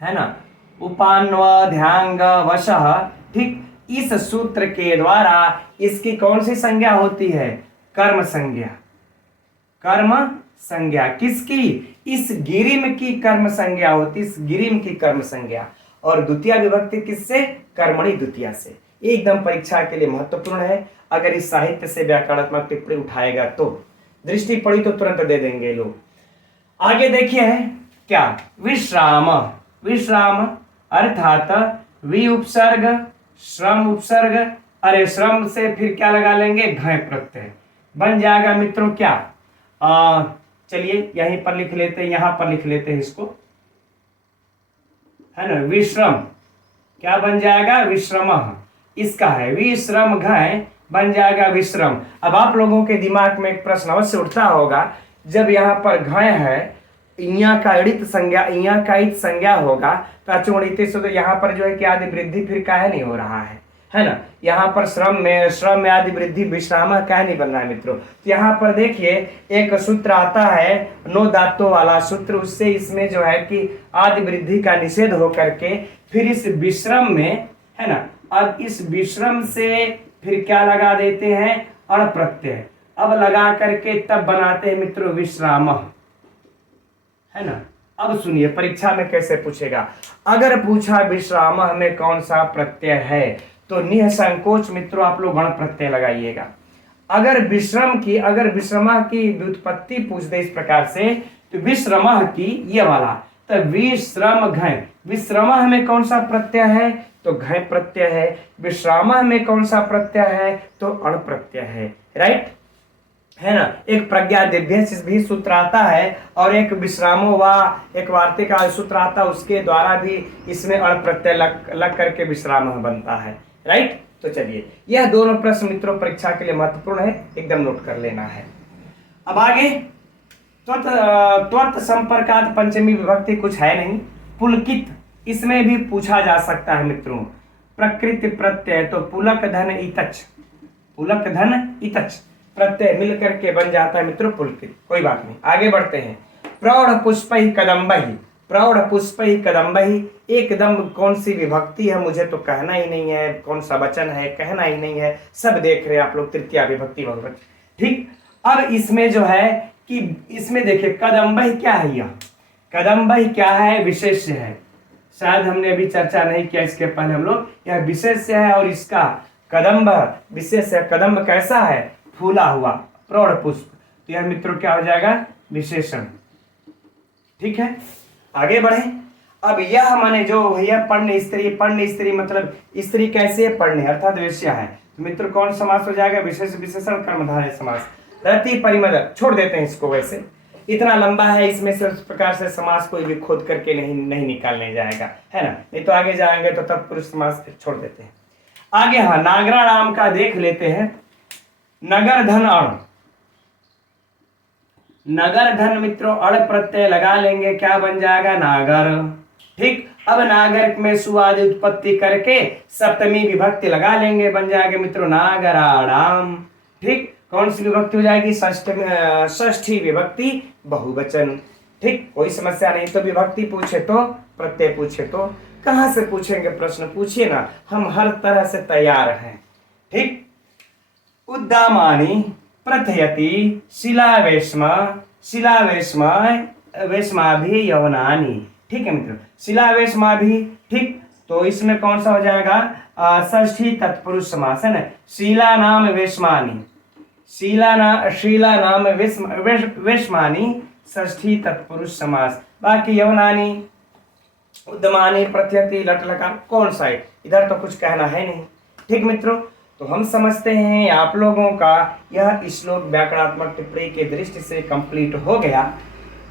है ना, उपान्वध्यांग वशः। ठीक, इस सूत्र के द्वारा इसकी कौन सी संज्ञा होती है? कर्म संज्ञा। कर्म संज्ञा किसकी? इस गिरिम की कर्म संज्ञा होती, इस गिरिम की कर्म संज्ञा। और द्वितीय विभक्ति किससे? कर्मणि द्वितीय से। एकदम परीक्षा के लिए महत्वपूर्ण है। अगर इस साहित्य से व्याकरणात्मक टिप्पणी उठाएगा तो दृष्टि पड़ी तो तुरंत दे देंगे लोग। आगे देखिए है क्या? विश्राम। विश्राम अर्थात वि उपसर्ग श्रम उपसर्ग, अरे श्रम से फिर क्या लगा लेंगे? घय प्रत्यय। बन जाएगा मित्रों क्या? चलिए यहीं पर लिख लेते हैं, यहां पर लिख लेते हैं इसको, है ना, विश्रम। क्या बन जाएगा? विश्रम। इसका है विश्रम घय, बन जाएगा विश्रम। अब आप लोगों के दिमाग में एक प्रश्न अवश्य उठता होगा, जब यहाँ पर घय है, इया का इड़ित संज्ञा, इया का इत संज्ञा होगा तो अचुणित से, तो यहाँ पर जो है कि आदि वृद्धि फिर काहे नहीं हो रहा है ना? यहाँ पर श्रम में आदि वृद्धि विश्राम काहे नहीं बन रहा है मित्रों? तो यहाँ पर देखिए एक सूत्र आता है नो धातु वाला सूत्र, उससे इसमें जो है कि आदि वृद्धि का निषेध हो करके फिर इस विश्रम में, है ना, अब इस विश्रम से फिर क्या लगा देते हैं? अण प्रत्यय। अब लगा करके तब बनाते हैं मित्रों विश्राम, है ना। अब सुनिए परीक्षा में कैसे पूछेगा। अगर पूछा विश्राम में कौन सा प्रत्यय है तो निसंकोच मित्रों आप लोग गण प्रत्यय लगाइएगा। अगर विश्रमा की व्युत्पत्ति पूछ दे इस प्रकार से तो विश्रमा की ये वाला, तो विश्रम घय, विश्रमा में कौन सा प्रत्यय है? तो घय प्रत्यय है। विश्रामा में कौन सा प्रत्यय है? तो अण प्रत्यय है, राइट, है ना। एक प्रज्ञा दिव्य भी सूत्र आता है और एक विश्रामो व एक वार्तिक सूत्र आता है, उसके द्वारा भी इसमें अण प्रत्यय लग करके विश्राम बनता है, राइट। तो चलिए यह दोनों प्रश्न मित्रों परीक्षा के लिए महत्वपूर्ण है, एकदम नोट कर लेना है। अब आगे त्वत संपर्कात पंचमी विभक्ति कुछ है नहीं, पुलकित, इसमें भी पूछा जा सकता है मित्रों। प्रकृति प्रत्यय तो पुलक धन इतच, पुलक धन इतच प्रत्यय मिल करके बन जाता है मित्रों पुलकित। कोई बात नहीं, आगे बढ़ते हैं। प्रौढ़ पुष्पैः कदम्बैः, प्रौढ़ पुष्पैः कदम्बैः, एकदम कौन सी विभक्ति है मुझे तो कहना ही नहीं है, कौन सा वचन है कहना ही नहीं है, सब देख रहे हैं आप लोग, तृतीया विभक्ति बहुवचन, ठीक। अब इसमें जो है कि इसमें देखिए कदम्बैः क्या है, यह कदम्बैः क्या है? विशेष्य है। शायद हमने अभी चर्चा नहीं किया इसके पहले हम लोग, यह विशेष्य है और इसका कदम्ब विशेष है। कदम्ब कैसा है? फूला हुआ प्रौढ़ पुष्प, तो यह मित्रों क्या हो जाएगा? विशेषण, ठीक है। आगे बढ़े। अब यह माने जो यह पढ़ने स्त्री मतलब स्त्री कैसे है? पढ़ने अर्थात वेश्या है, तो मित्रों कौन समास हो जाएगा? विशेष विशेषण कर्मधारय समास। रति परिमद छोड़ देते हैं इसको, वैसे इतना लंबा है, इसमें से उस प्रकार से समास कोई भी खोद करके नहीं निकालने जाएगा, है ना, नहीं तो आगे जाएंगे तो तत्पुरुष समास छोड़ देते हैं। आगे हाँ नागरा नाम का देख लेते हैं। नगर धन अण, नगर धन मित्रों अण प्रत्यय लगा लेंगे, क्या बन जाएगा? नागर, ठीक। अब नागर में सुआदि उत्पत्ति करके सप्तमी विभक्ति लगा लेंगे, बन जाएगा मित्रों नागराणाम, ठीक। कौन सी विभक्ति हो जाएगी? षष्ठी विभक्ति बहुवचन, ठीक। कोई समस्या नहीं। तो विभक्ति पूछे तो, प्रत्यय पूछे तो, कहां से पूछेंगे प्रश्न? पूछिए ना, हम हर तरह से तैयार हैं, ठीक। उद्दामानि प्रथयति शिलावेश्माभि यवनानि, ठीक है मित्रों, शिलावेश्माभि, ठीक। तो इसमें कौन सा हो जाएगा? षष्ठी तत्पुरुष समास, है ना। शीला नाम वेश्मानि, शीला नाम वेश्मानि षष्ठी तत्पुरुष समास। बाकी यवनानि उद्यमानि प्रथयति लट लकार, कौन सा है? इधर तो कुछ कहना है नहीं, ठीक मित्रों। तो हम समझते हैं आप लोगों का यह श्लोक व्याकरणात्मक टिप्पणी के दृष्टि से कंप्लीट हो गया,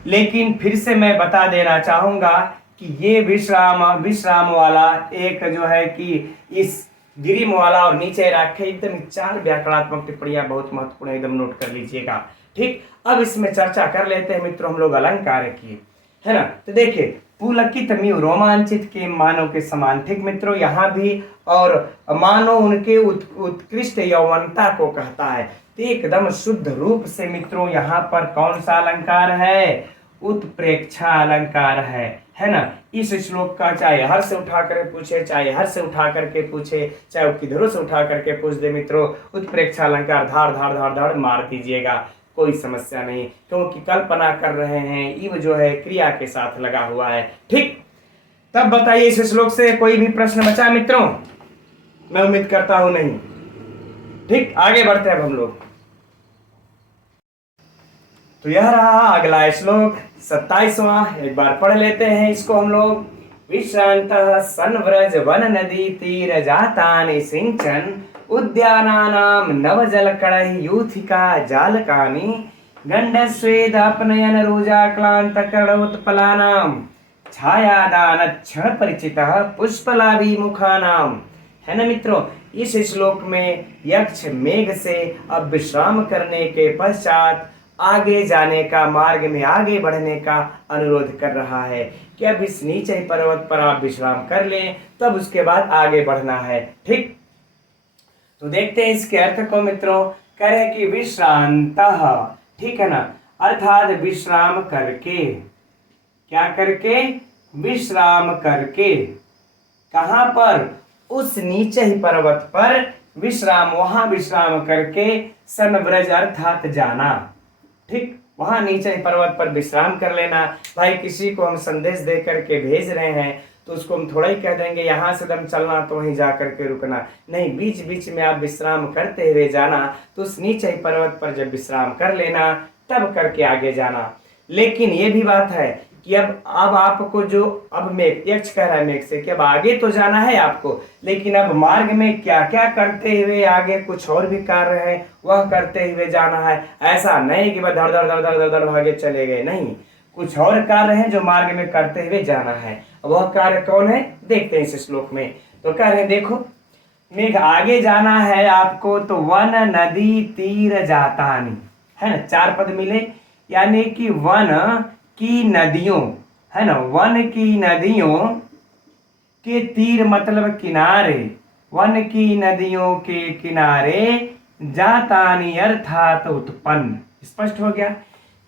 लेकिन फिर से मैं बता देना चाहूंगा कि ये विश्राम वाला एक जो है कि इस गिरिम वाला और नीचे रखे एकदम 4 व्याकरणात्मक टिप्पणियां बहुत महत्वपूर्ण, एकदम नोट कर लीजिएगा, ठीक। अब इसमें चर्चा कर लेते हैं मित्रों हम लोग अलंकार की, है ना। तो देखिए पुलकित म्यू रोमांचित के मानव के समान। ठीक मित्रों, यहाँ भी और मानो उनके उत्कृष्ट यौवनता को कहता है। तो एकदम शुद्ध रूप से मित्रों यहाँ पर कौन सा अलंकार है? उत्प्रेक्षा अलंकार है ना। इस श्लोक का चाहे हर से उठा कर पूछे, चाहे हर से उठा करके पूछे, चाहे वो किधरों से उठा करके पूछ दे मित्रों, उत्प्रेक्षा अलंकार धार धार धार धार मार दीजिएगा, कोई समस्या नहीं, क्योंकि कल्पना कर रहे हैं, इव जो है क्रिया के साथ लगा हुआ है। ठीक, तब बताइए इस श्लोक से कोई भी प्रश्न बचा मित्रों? मैं उम्मीद करता हूं नहीं। ठीक, आगे बढ़ते हैं अब हम लोग। तो यह रहा अगला श्लोक 27वां, एक बार पढ़ लेते हैं इसको हम लोग। विश्रांतः सन्व्रज वन नदी तीर जातानि सिंचन उद्यानानां नवजलकणैः यूथिका जालकानि गण्डस्वेदपनयन रुजाक्लान्तकरणोत्पलानां छायादानक्षण परिचितः पुष्पलाभिमुखानां। है ना मित्रों, इस श्लोक में यक्ष मेघ से अब विश्राम करने के पश्चात आगे जाने का, मार्ग में आगे बढ़ने का अनुरोध कर रहा है कि अब इस नीचे पर्वत पर आप विश्राम कर लें, तब उसके बाद आगे बढ़ना है। ठीक, तो देखते हैं इसके अर्थ को मित्रों। कह रहे कि विश्रांतः, ठीक है ना, अर्थात विश्राम करके। क्या करके? विश्राम करके। कहां पर? उस नीचे ही पर्वत पर विश्राम, वहां विश्राम करके, सनव्रज अर्थात जाना। ठीक, वहां नीचे पर्वत पर विश्राम कर लेना। भाई किसी को हम संदेश दे करके भेज रहे हैं तो उसको हम थोड़ा ही कह देंगे यहाँ से दम चलना तो वहीं जा करके रुकना नहीं, बीच बीच में आप विश्राम करते हुए जाना। तो उस नीचे पर्वत पर जब विश्राम कर लेना तब करके आगे जाना। लेकिन ये भी बात है कि अब आपको जो अब मेघ, यक्ष कह रहा है मेघ से कि अब आगे तो जाना है आपको, लेकिन अब मार्ग में क्या क्या करते हुए आगे कुछ और भी कार्य है वह करते हुए जाना है। ऐसा नहीं कि बस धड़ धड़ धड़ धड़ धड़ धड़ भागे चले गए, नहीं, कुछ और कार्य है जो मार्ग में करते हुए जाना है। वह कार्य कौन है देखते हैं इस श्लोक में। तो कह रहे देखो, मेघ आगे जाना है आपको, तो वन नदी तीर जातानि, है ना, 4 पद मिले, यानी कि वन की नदियों, है ना, वन की नदियों के तीर मतलब किनारे, वन की नदियों के किनारे जातानि अर्थात उत्पन्न। स्पष्ट हो गया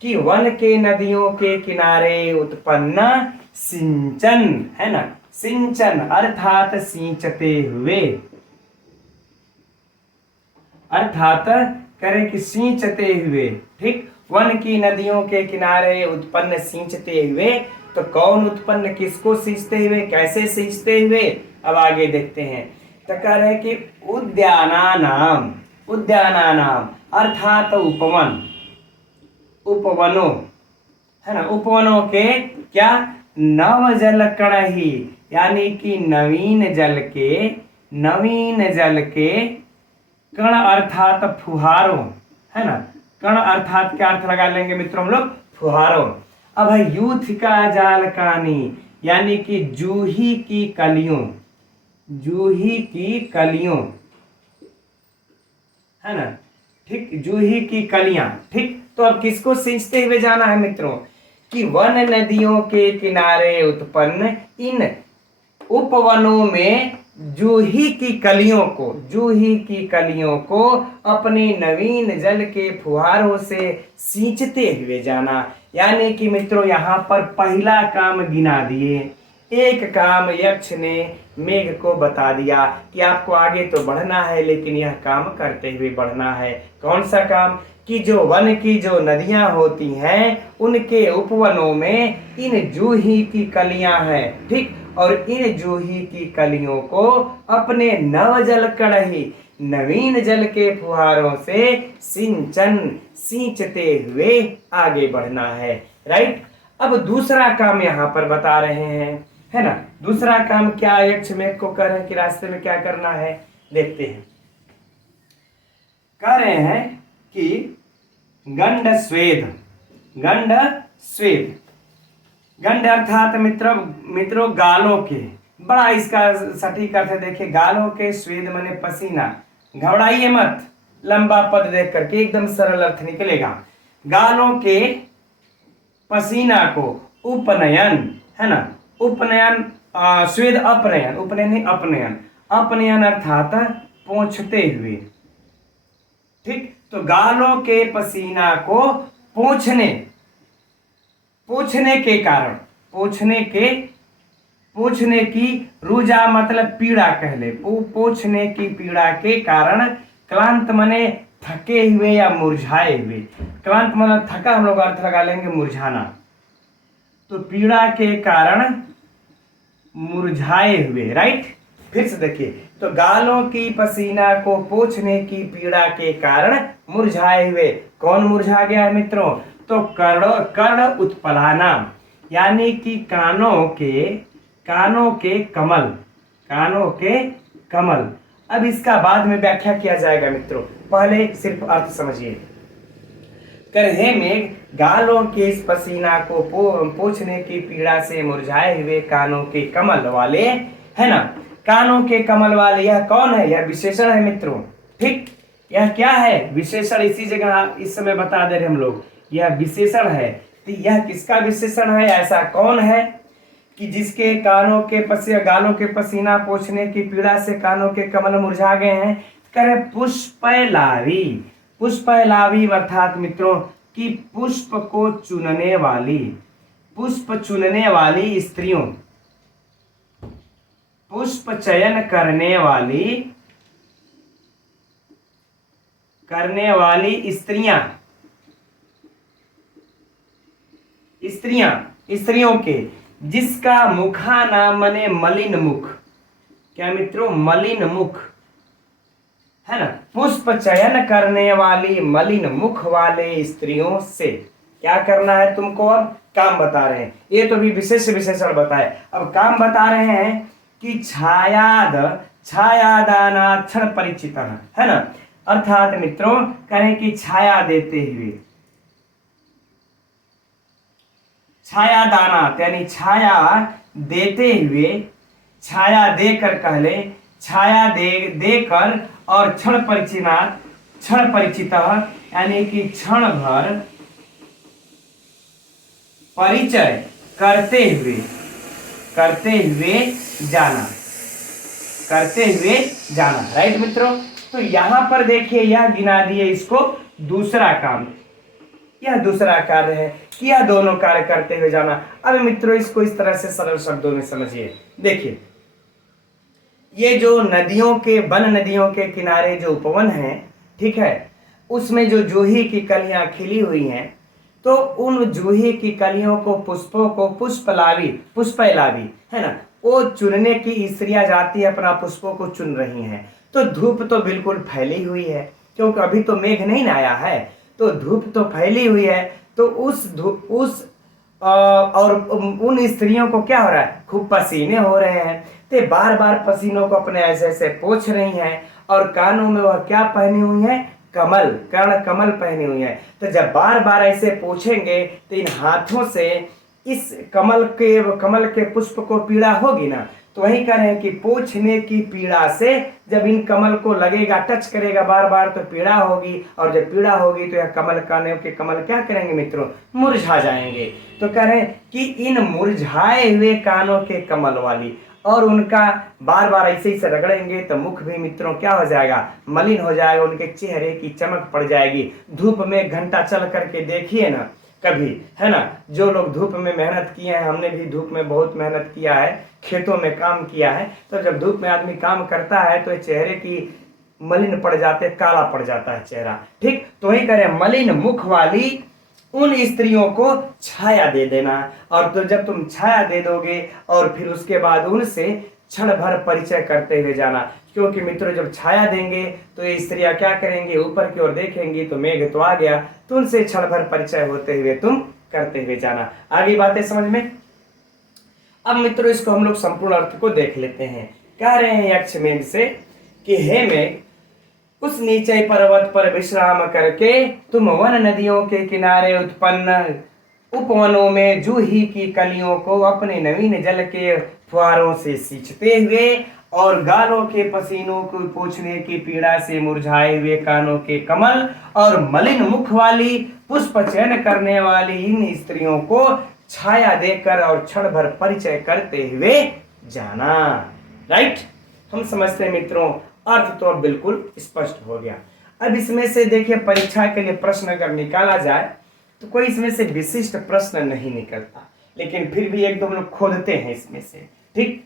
कि वन के नदियों के किनारे उत्पन्न सिंचन, है ना, सिंचन अर्थात सींचते हुए, अर्थात करें कि सींचते हुए। ठीक, वन की नदियों के किनारे उत्पन्न सींचते हुए। तो कौन उत्पन्न, किसको सींचते हुए, कैसे सींचते हुए, अब आगे देखते हैं। तो कह रहे कि उद्यानानाम, उद्यानानाम अर्थात उपवन, उपवनों, है ना, उपवनों के क्या, नव जल कणहि, यानी कि नवीन जल के, नवीन जल के कण अर्थात फुहारों, है ना, कण अर्थात क्या अर्थ लगा लेंगे मित्रों हम लोग, फुहारों। अब है यूथिका जालकानि, यानी कि जूही की कलियों, जूही की कलियों, है ना, ठीक, जूही की कलियां। ठीक, तो अब किसको सींचते हुए जाना है मित्रों कि वन नदियों के किनारे उत्पन्न इन उपवनों में जूही की कलियों को, जूही की कलियों को अपने नवीन जल के फुहारों से सींचते हुए जाना। यानी कि मित्रों यहाँ पर पहला काम गिना दिए, एक काम यक्ष ने मेघ को बता दिया कि आपको आगे तो बढ़ना है, लेकिन यह काम करते हुए बढ़ना है। कौन सा काम? कि जो वन की जो नदियां होती हैं उनके उपवनों में इन जूही की कलियां हैं। ठीक, और इन जूही की कलियों को अपने नव जल कणहि, नवीन जल के फुहारों से सिंचन, सींचते हुए आगे बढ़ना है। राइट, अब दूसरा काम यहाँ पर बता रहे हैं, है ना, दूसरा काम क्या यक्ष मेघ को कह रहे हैं कि रास्ते में क्या करना है देखते हैं। कह रहे हैं कि गंड स्वेद, गंड स्वेद, गंड अर्थात मित्रों गालों के, बड़ा इसका सटीक अर्थ है देखिए, गालों के, स्वेद माने पसीना, घबराइए मत, लंबा पद देख करके एकदम सरल अर्थ निकलेगा। गालों के पसीना को, उपनयन, है ना, उपनयन, स्वेद अपनयन, उपनयन नहीं अपनयन, अपनयन अर्थात पोंछते हुए। ठीक, तो गालों के पसीना को पोंछने, पोंछने के कारण, पोंछने की, रुजा मतलब पीड़ा कह ले, पोंछने की पीड़ा के कारण, क्लांत मने थके हुए या मुरझाए हुए, क्लांत मतलब थका, हम लोग अर्थ लगा लेंगे मुरझाना, तो पीड़ा के कारण मुरझाए हुए, राइट। फिर से देखिए, तो गालों की पसीना को पोंछने की पीड़ा के कारण मुरझाए हुए, कौन मुरझा गया है मित्रों? तो कर्ण उत्पलाना, यानी कि कानों के कमल, कानों के कमल। अब इसका बाद में व्याख्या किया जाएगा मित्रों, पहले सिर्फ अर्थ समझिए। हे मेघ, गालों के इस पसीना को पोंछने की पीड़ा से मुरझाए हुए कानों के कमल वाले, है ना, कानों के कमल वाले, यह कौन है? यह विशेषण है मित्रों। ठीक, यह क्या है? विशेषण। इसी जगह इस समय बता दे रहे हम लोग, यह विशेषण है। तो यह किसका विशेषण है? ऐसा कौन है कि जिसके गालों के पसीना पोंछने की पीड़ा से कानों के कमल मुरझा गए हैं? करे पुष्पैलावी, पुष्पैलावी अर्थात मित्रों कि पुष्प को चुनने वाली, पुष्प चुनने वाली स्त्रियों, पुष्प चयन करने वाली स्त्रियों के, जिसका मुखा नाम मने मलिन मुख, क्या मित्रों? मलिन मुख, है ना। पुष्प चयन करने वाली मलिन मुख वाले स्त्रियों से क्या करना है तुमको? अब काम बता रहे हैं, ये तो भी विशेषण बताए, अब काम बता रहे हैं कि छायादानाक्षण परिचित, है ना, अर्थात मित्रों कहें कि छाया देते हुए, छायादानात यानी छाया देते हुए, छाया देकर कह ले, छाया देकर, और क्षण परिचित यानी कि क्षण भर परिचय करते हुए जाना, राइट मित्रों। तो यहां पर देखिए, यह गिना दिए इसको दूसरा काम, यह दूसरा कार्य है कि यह दोनों कार्य करते हुए जाना। अब मित्रों इसको इस तरह से सरल शब्दों में समझिए। देखिए, ये जो नदियों के, वन नदियों के किनारे जो उपवन है, ठीक है, उसमें जो जूही की कलियां खिली हुई हैं, तो उन जूही की कलियों को, पुष्पों को पुष्पैलावी, है ना, वो चुनने की स्त्रियां जाती है, अपना पुष्पों को चुन रही हैं। तो धूप तो बिल्कुल फैली हुई है, क्योंकि अभी तो मेघ नहीं आया है, तो धूप तो फैली हुई है। तो और उन स्त्रियों को क्या हो रहा है? खूब पसीने हो रहे हैं, तो बार बार पसीनों को अपने ऐसे ऐसे पोंछ रही हैं, और कानों में वह क्या पहनी हुई है? कर्ण कमल पहनी हुई है। तो जब बार बार ऐसे पोंछेंगे तो इन हाथों से इस कमल के पुष्प को पीड़ा होगी ना। तो वही कह रहे हैं कि पोंछने की पीड़ा से जब इन कमल को लगेगा, टच करेगा बार बार, तो पीड़ा होगी, और जब पीड़ा होगी तो यह कानों के कमल क्या करेंगे मित्रों? मुरझा जाएंगे। तो कह रहे हैं कि इन मुरझाए हुए कानों के कमल वाली, और उनका बार बार ऐसे ही से रगड़ेंगे तो मुख भी मित्रों क्या हो जाएगा? मलिन हो जाएगा, उनके चेहरे की चमक पड़ जाएगी। धूप में घंटा चल करके देखिए ना कभी, है ना, जो लोग धूप में मेहनत किए हैं, हमने भी धूप में बहुत मेहनत किया है, खेतों में काम किया है, तो जब धूप में आदमी काम करता है तो चेहरे की मलिन पड़ जाते, काला पड़ जाता है चेहरा। ठीक, तो वही करें, मलिन मुख वाली उन स्त्रियों को छाया दे देना। और तो जब तुम छाया दे दोगे, और फिर उसके बाद उनसे क्षण भर परिचय करते हुए जाना, क्योंकि मित्रों जब छाया देंगे तो ये स्त्रियां क्या करेंगी? ऊपर की ओर देखेंगी तो मेघ तो आ गया, तो उनसे क्षण भर परिचय होते हुए तुम करते हुए जाना। आगे बातें समझ में? अब मित्रों इसको हम लोग संपूर्ण अर्थ को देख लेते हैं। कह रहे हैं यक्ष मेघ से कि हे मेघ, उस नीचे पर्वत पर विश्राम करके तुम वन नदियों के किनारे उत्पन्न उपवनों में जूही की कलियों को अपने नवीन जल के फुहारों से सींचते हुए, और गालों के पसीनों को पोंछने की पीड़ा से मुरझाए हुए कानों के कमल और मलिन मुख वाली, पुष्प चयन करने वाली इन स्त्रियों को छाया देकर और क्षण भर परिचय करते हुए जाना। राइट, हम समझते हैं मित्रों, अर्थ तो अब बिल्कुल स्पष्ट हो गया। अब इसमें से देखिए, परीक्षा के लिए प्रश्न अगर निकाला जाए तो कोई इसमें से विशिष्ट प्रश्न नहीं निकलता, लेकिन फिर भी एक दो हम लोग खोदते हैं इसमें से। ठीक,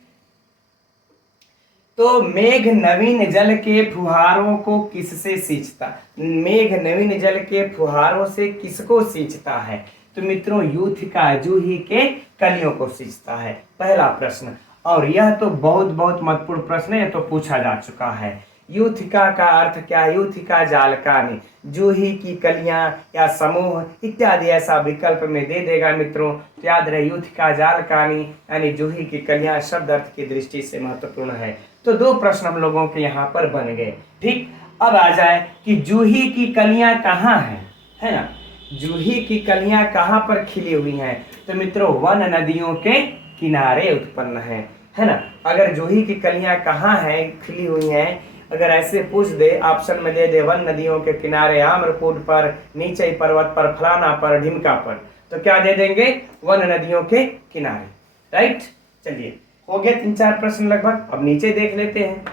तो मेघ नवीन जल के फुहारों को किससे सींचता? मेघ नवीन जल के फुहारों से किसको सींचता है? तो मित्रों, यूथिका जूही के कलियों को सींचता है, पहला प्रश्न। और यह तो बहुत बहुत महत्वपूर्ण प्रश्न है, तो पूछा जा चुका है। यूथिका का अर्थ क्या है? यूथिका जालकानी, जूही की कलियां या समूह इत्यादि ऐसा विकल्प में दे देगा मित्रों, तो याद रहे यूथिका जालकानी यानी जूही की कलियां शब्द अर्थ की दृष्टि से महत्वपूर्ण है। तो दो प्रश्न हम लोगों के यहाँ पर बन गए। ठीक, अब आ जाए कि जूही की कलियां कहाँ हैं, है ना? जूही की कलियां कहाँ पर खिली हुई हैं? तो मित्रों, वन नदियों के किनारे उत्पन्न है ना? अगर जूही की कलियां कहाँ हैं, खिली हुई हैं, अगर ऐसे पूछ दे, ऑप्शन में दे दे वन नदियों के किनारे, आम्रकूट पर, नीचे पर्वत पर, फलाना पर, ढिमका पर, तो क्या दे देंगे? वन नदियों के किनारे। राइट, चलिए, हो गए 3-4 प्रश्न लगभग। अब नीचे देख लेते हैं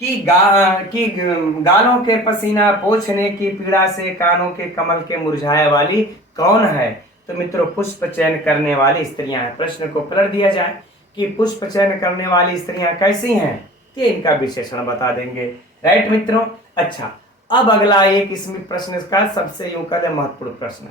कि गालों के पसीना पोंछने की पीड़ा से कानों के कमल के मुरझाए वाली कौन है? तो मित्रों, पुष्प चयन करने वाली स्त्रियां हैं। प्रश्न को पलट दिया जाए कि पुष्प चयन करने वाली स्त्रियां कैसी हैं, तो इनका विशेषण बता देंगे। राइट मित्रों, अच्छा, अब अगला एक इसमें प्रश्न का सबसे यूं कह महत्वपूर्ण प्रश्न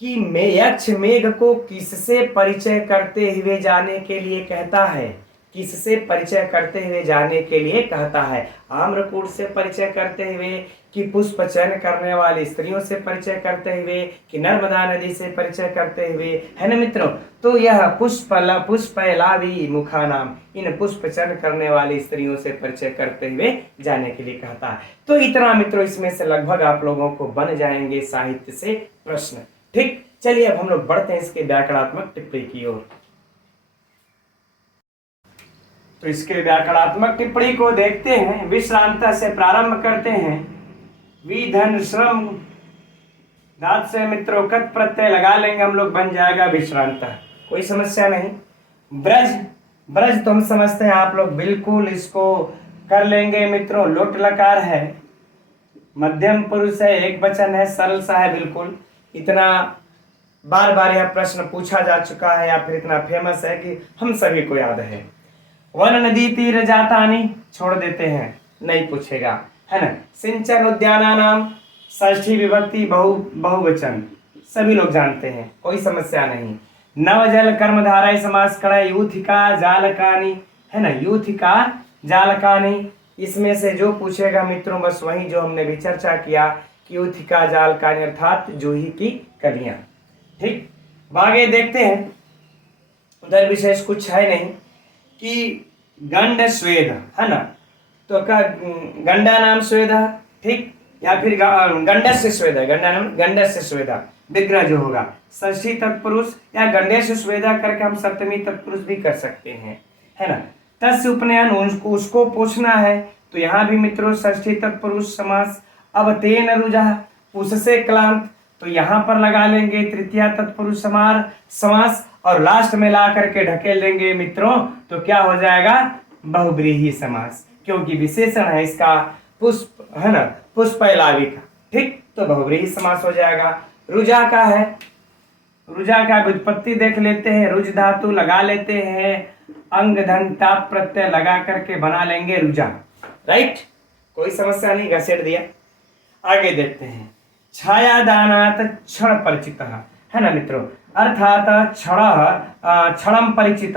कि यक्ष मेघ को किससे परिचय करते हुए जाने के लिए कहता है? किससे परिचय करते हुए जाने के लिए कहता है? आम्रकूट से परिचय करते हुए, कि पुष्प चयन करने वाली स्त्रियों से परिचय करते हुए, कि नर्मदा नदी से परिचय करते हुए, है ना मित्रों? तो यह पुष्पैलावी मुखा नाम, इन पुष्प चयन करने वाली स्त्रियों से परिचय करते हुए जाने के लिए कहता है। तो इतना मित्रों, इसमें से लगभग आप लोगों को बन जाएंगे साहित्य से प्रश्न। ठीक, चलिए अब हम लोग बढ़ते हैं इसके व्याकरणात्मक टिप्पणी की ओर। तो इसके व्याकरणात्मक टिप्पणी को देखते हैं। विश्रांत से प्रारंभ करते हैं। विधन श्रम धातु से मित्रों कत प्रत्यय लगा लेंगे हम लोग, बन जाएगा विश्रांत, कोई समस्या नहीं। ब्रज, ब्रज तो हम समझते हैं, आप लोग बिल्कुल इसको कर लेंगे मित्रों। लोट लकार है, मध्यम पुरुष है, एक वचन है, सरल सा है बिल्कुल। इतना बार बार यह प्रश्न पूछा जा चुका है या फिर इतना फेमस है कि हम सभी को याद है। वन नदी तीर जातानी छोड़ देते हैं, नहीं पूछेगा, है ना? सिंचन उद्याना नाम षष्ठी विभक्ति बहुवचन, सभी लोग जानते हैं, कोई समस्या नहीं। नवजल कर्मधारय समास करे, यूथिका जालकानी, है ना? यूथिका जालकानी, इसमें से जो पूछेगा मित्रों बस वही जो हमने भी चर्चा किया कि यूथिका जालकानी अर्थात जूही की कलियां। ठीक, आगे देखते हैं, उधर विशेष कुछ है नहीं कि गंड स्वेद, है ना? तो क्या गंडा नाम स्वेद, ठीक, या फिर गंडस्य स्वेद, गंडा नाम गंडस्य स्वेदा, विग्रह जो होगा षष्ठी तत्पुरुष या गंडेश स्वेदा करके हम सप्तमी तत्पुरुष भी कर सकते हैं, है ना? तस्य उपनयन, उसको पूछना है, तो यहाँ भी मित्रों षष्ठी तत्पुरुष समास। अब तेन रुजा, उससे क्लांत, तो यहाँ पर लगा लेंगे तृतीया तत्पुरुष समास, और लास्ट में ला करके ढकेल देंगे मित्रों, तो क्या हो जाएगा? बहुव्रीहि समास, क्योंकि विशेषण है इसका पुष्प, है ना? पुष्पैलावी का, ठीक, तो बहुव्रीहि समास हो जाएगा। रुजा का है, रुजा का व्युत्पत्ति देख लेते हैं। रुज धातु लगा लेते हैं, अंग धन ताप प्रत्यय लगा करके बना लेंगे रुजा। राइट, कोई समस्या नहीं, घसेट दिया। आगे देखते हैं। छायादानात क्षण परिचित, है ना मित्रों? अर्थात क्षणम परिचित,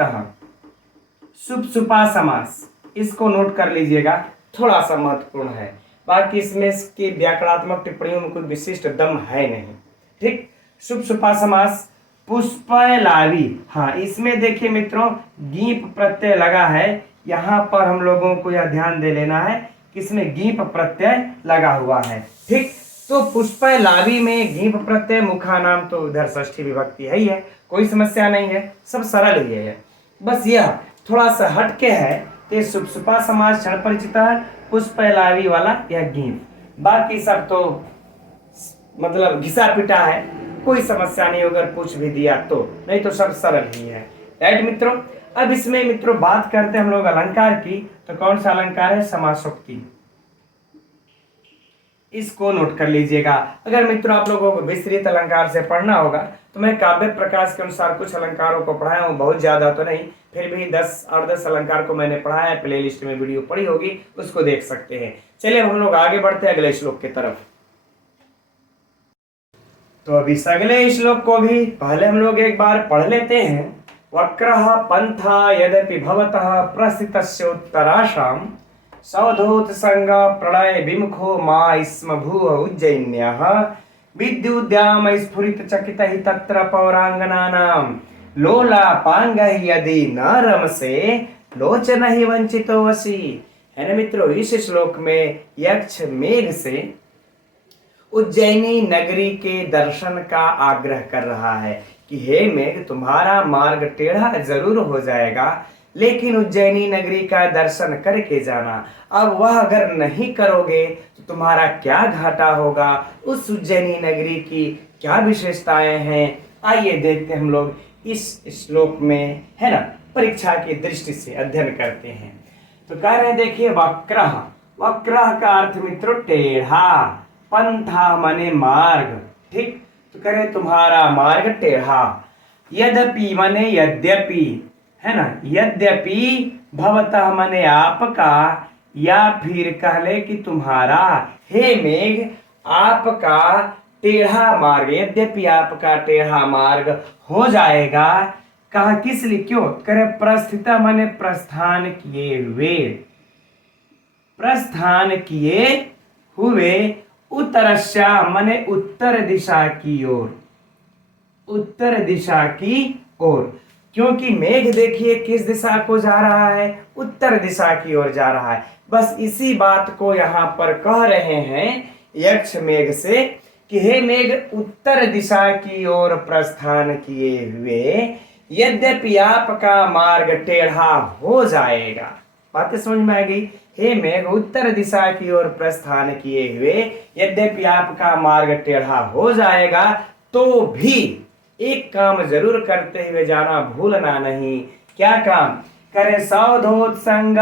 सुपसुपा समास, इसको नोट कर लीजिएगा, थोड़ा सा महत्वपूर्ण है। बाकी इसमें की व्याकरणात्मक टिप्पणियों में कोई विशिष्ट दम है नहीं। ठीक, सुपसुपा समास, पुष्पैलावी, हाँ, इसमें देखिए मित्रों गीप प्रत्यय लगा है, यहाँ पर हम लोगों को यह ध्यान दे लेना है कि इसमें गीप प्रत्यय लगा हुआ है। ठीक, तो पुष्पैलावी में गीप प्रत्यय, मुखा नाम तो उधर षष्ठी विभक्ति है ही है, कोई समस्या नहीं है, सब सरल ही है। बस यह थोड़ा सा हटके है, तो सुपसुपा समास क्षण परिचित है, पुष्पैलावी वाला यह गीप, बाकी सब तो मतलब घिसा पिटा है, कोई समस्या नहीं अगर पूछ भी दिया तो, नहीं तो सब सरल ही है। राइट मित्रों। अब इसमें मित्रों बात करते हैं हम लोग अलंकार की, तो कौन सा अलंकार है? समासोक्ति। इसको नोट कर लीजिएगा। अगर मित्रों आप लोगों को विस्तृत अलंकार से पढ़ना होगा तो मैं काव्य प्रकाश के अनुसार कुछ अलंकारों को पढ़ाया हूँ, बहुत ज्यादा तो नहीं, फिर भी 10 अलंकार को मैंने पढ़ाया है। प्ले लिस्ट में वीडियो पड़ी होगी, उसको देख सकते हैं। चलिए हम लोग आगे बढ़ते हैं अगले श्लोक की तरफ। तो अभी इस अगले श्लोक को भी पहले हम लोग एक बार पढ़ लेते हैं। वक्रः पंथा यद्यपि भवतः प्रस्थितस्योत्तराशाम् सौधोत्संग प्रणय विमुखो मा स्म भूः उज्जयिन्यः विद्युद्याम स्फुरित चकित ही तत्र पौरांगनानां लोलापांगः यदि न रमसे लोचन ही वंचितो वसी। है ना मित्रों, इस श्लोक में यक्ष मेघ से उज्जैनी नगरी के दर्शन का आग्रह कर रहा है कि हे मेघ, तुम्हारा मार्ग टेढ़ा जरूर हो जाएगा, लेकिन उज्जैनी नगरी का दर्शन करके जाना। अब वह अगर नहीं करोगे तो तुम्हारा क्या घाटा होगा, उस उज्जैनी नगरी की क्या विशेषताएं हैं, आइए देखते हम लोग इस श्लोक में, है ना, परीक्षा की दृष्टि से अध्ययन करते हैं। तो कह रहे हैं देखिए, वक्रः, वक्रः का अर्थ मित्रों टेढ़ा, पंथा माने मार्ग, ठीक। तो कह रहे तुम्हारा मार्ग टेढ़ा, यद्यपि माने यद्यपि, है ना, यद्यपि, भवतः माने आपका, या फिर कह ले कि तुम्हारा, हे मेघ आपका टेढ़ा मार्ग, यद्यपि आपका टेढ़ा मार्ग हो जाएगा। कहा किस लिए, क्यों? करे प्रस्थित माने प्रस्थान किए हुए, प्रस्थान किए हुए, उत्तरस्या माने उत्तर दिशा की ओर, उत्तर दिशा की ओर। क्योंकि मेघ देखिए किस दिशा को जा रहा है? उत्तर दिशा की ओर जा रहा है। बस इसी बात को यहाँ पर कह रहे हैं यक्ष मेघ से कि हे मेघ, उत्तर दिशा की ओर प्रस्थान किए हुए यद्यपि आपका मार्ग टेढ़ा हो जाएगा। बात समझ में आ गई? हे मेघ, उत्तर दिशा की ओर प्रस्थान किए हुए यद्यपि आपका मार्ग टेढ़ा हो जाएगा, तो भी एक काम जरूर करते हुए जाना भूलना नहीं। क्या काम करे? सौधोत्संग,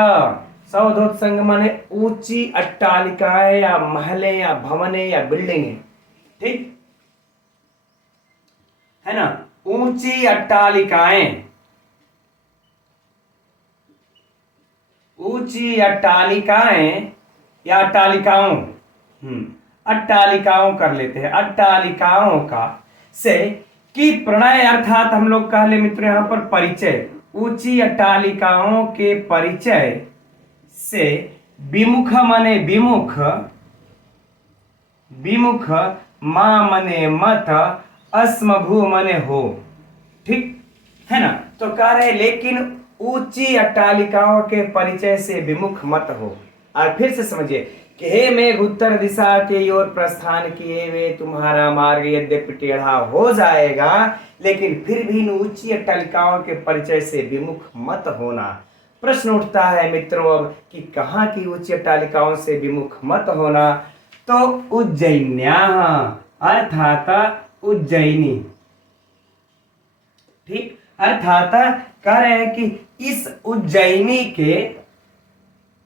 सौधोत्संग माने ऊंची अट्टालिकाएं या महले या भवने या बिल्डिंगे, ठीक है ना, ऊंची अट्टालिकाएं, ऊंची अट्टालिकाएं या अट्टालिकाओं, अट्टालिकाओं कर लेते हैं, अट्टालिकाओं का से कि प्रणय अर्थात हम लोग कह ले मित्र यहां पर परिचय, ऊंची अट्टालिकाओं के परिचय से विमुख माने विमुख, विमुख, मां माने मत, अस्मभू माने हो, ठीक है ना। तो कह रहे लेकिन ऊंची अट्टालिकाओं के परिचय से विमुख मत हो। और फिर से समझिए कि हे मेघ, उत्तर दिशा के ओर प्रस्थान किए हुए तुम्हारा मार्ग यद्यपि टेढ़ा हो जाएगा, लेकिन फिर भी इन ऊंची अट्टालिकाओं के परिचय से विमुख मत होना। प्रश्न उठता है मित्रों अब कि कहाँ की ऊंची अट्टालिकाओं से विमुख मत होना? तो उज्जैन्याः अर्थात उज्जैनी, ठीक, अर्थात कह रहे हैं कि इस उज्जैनी के,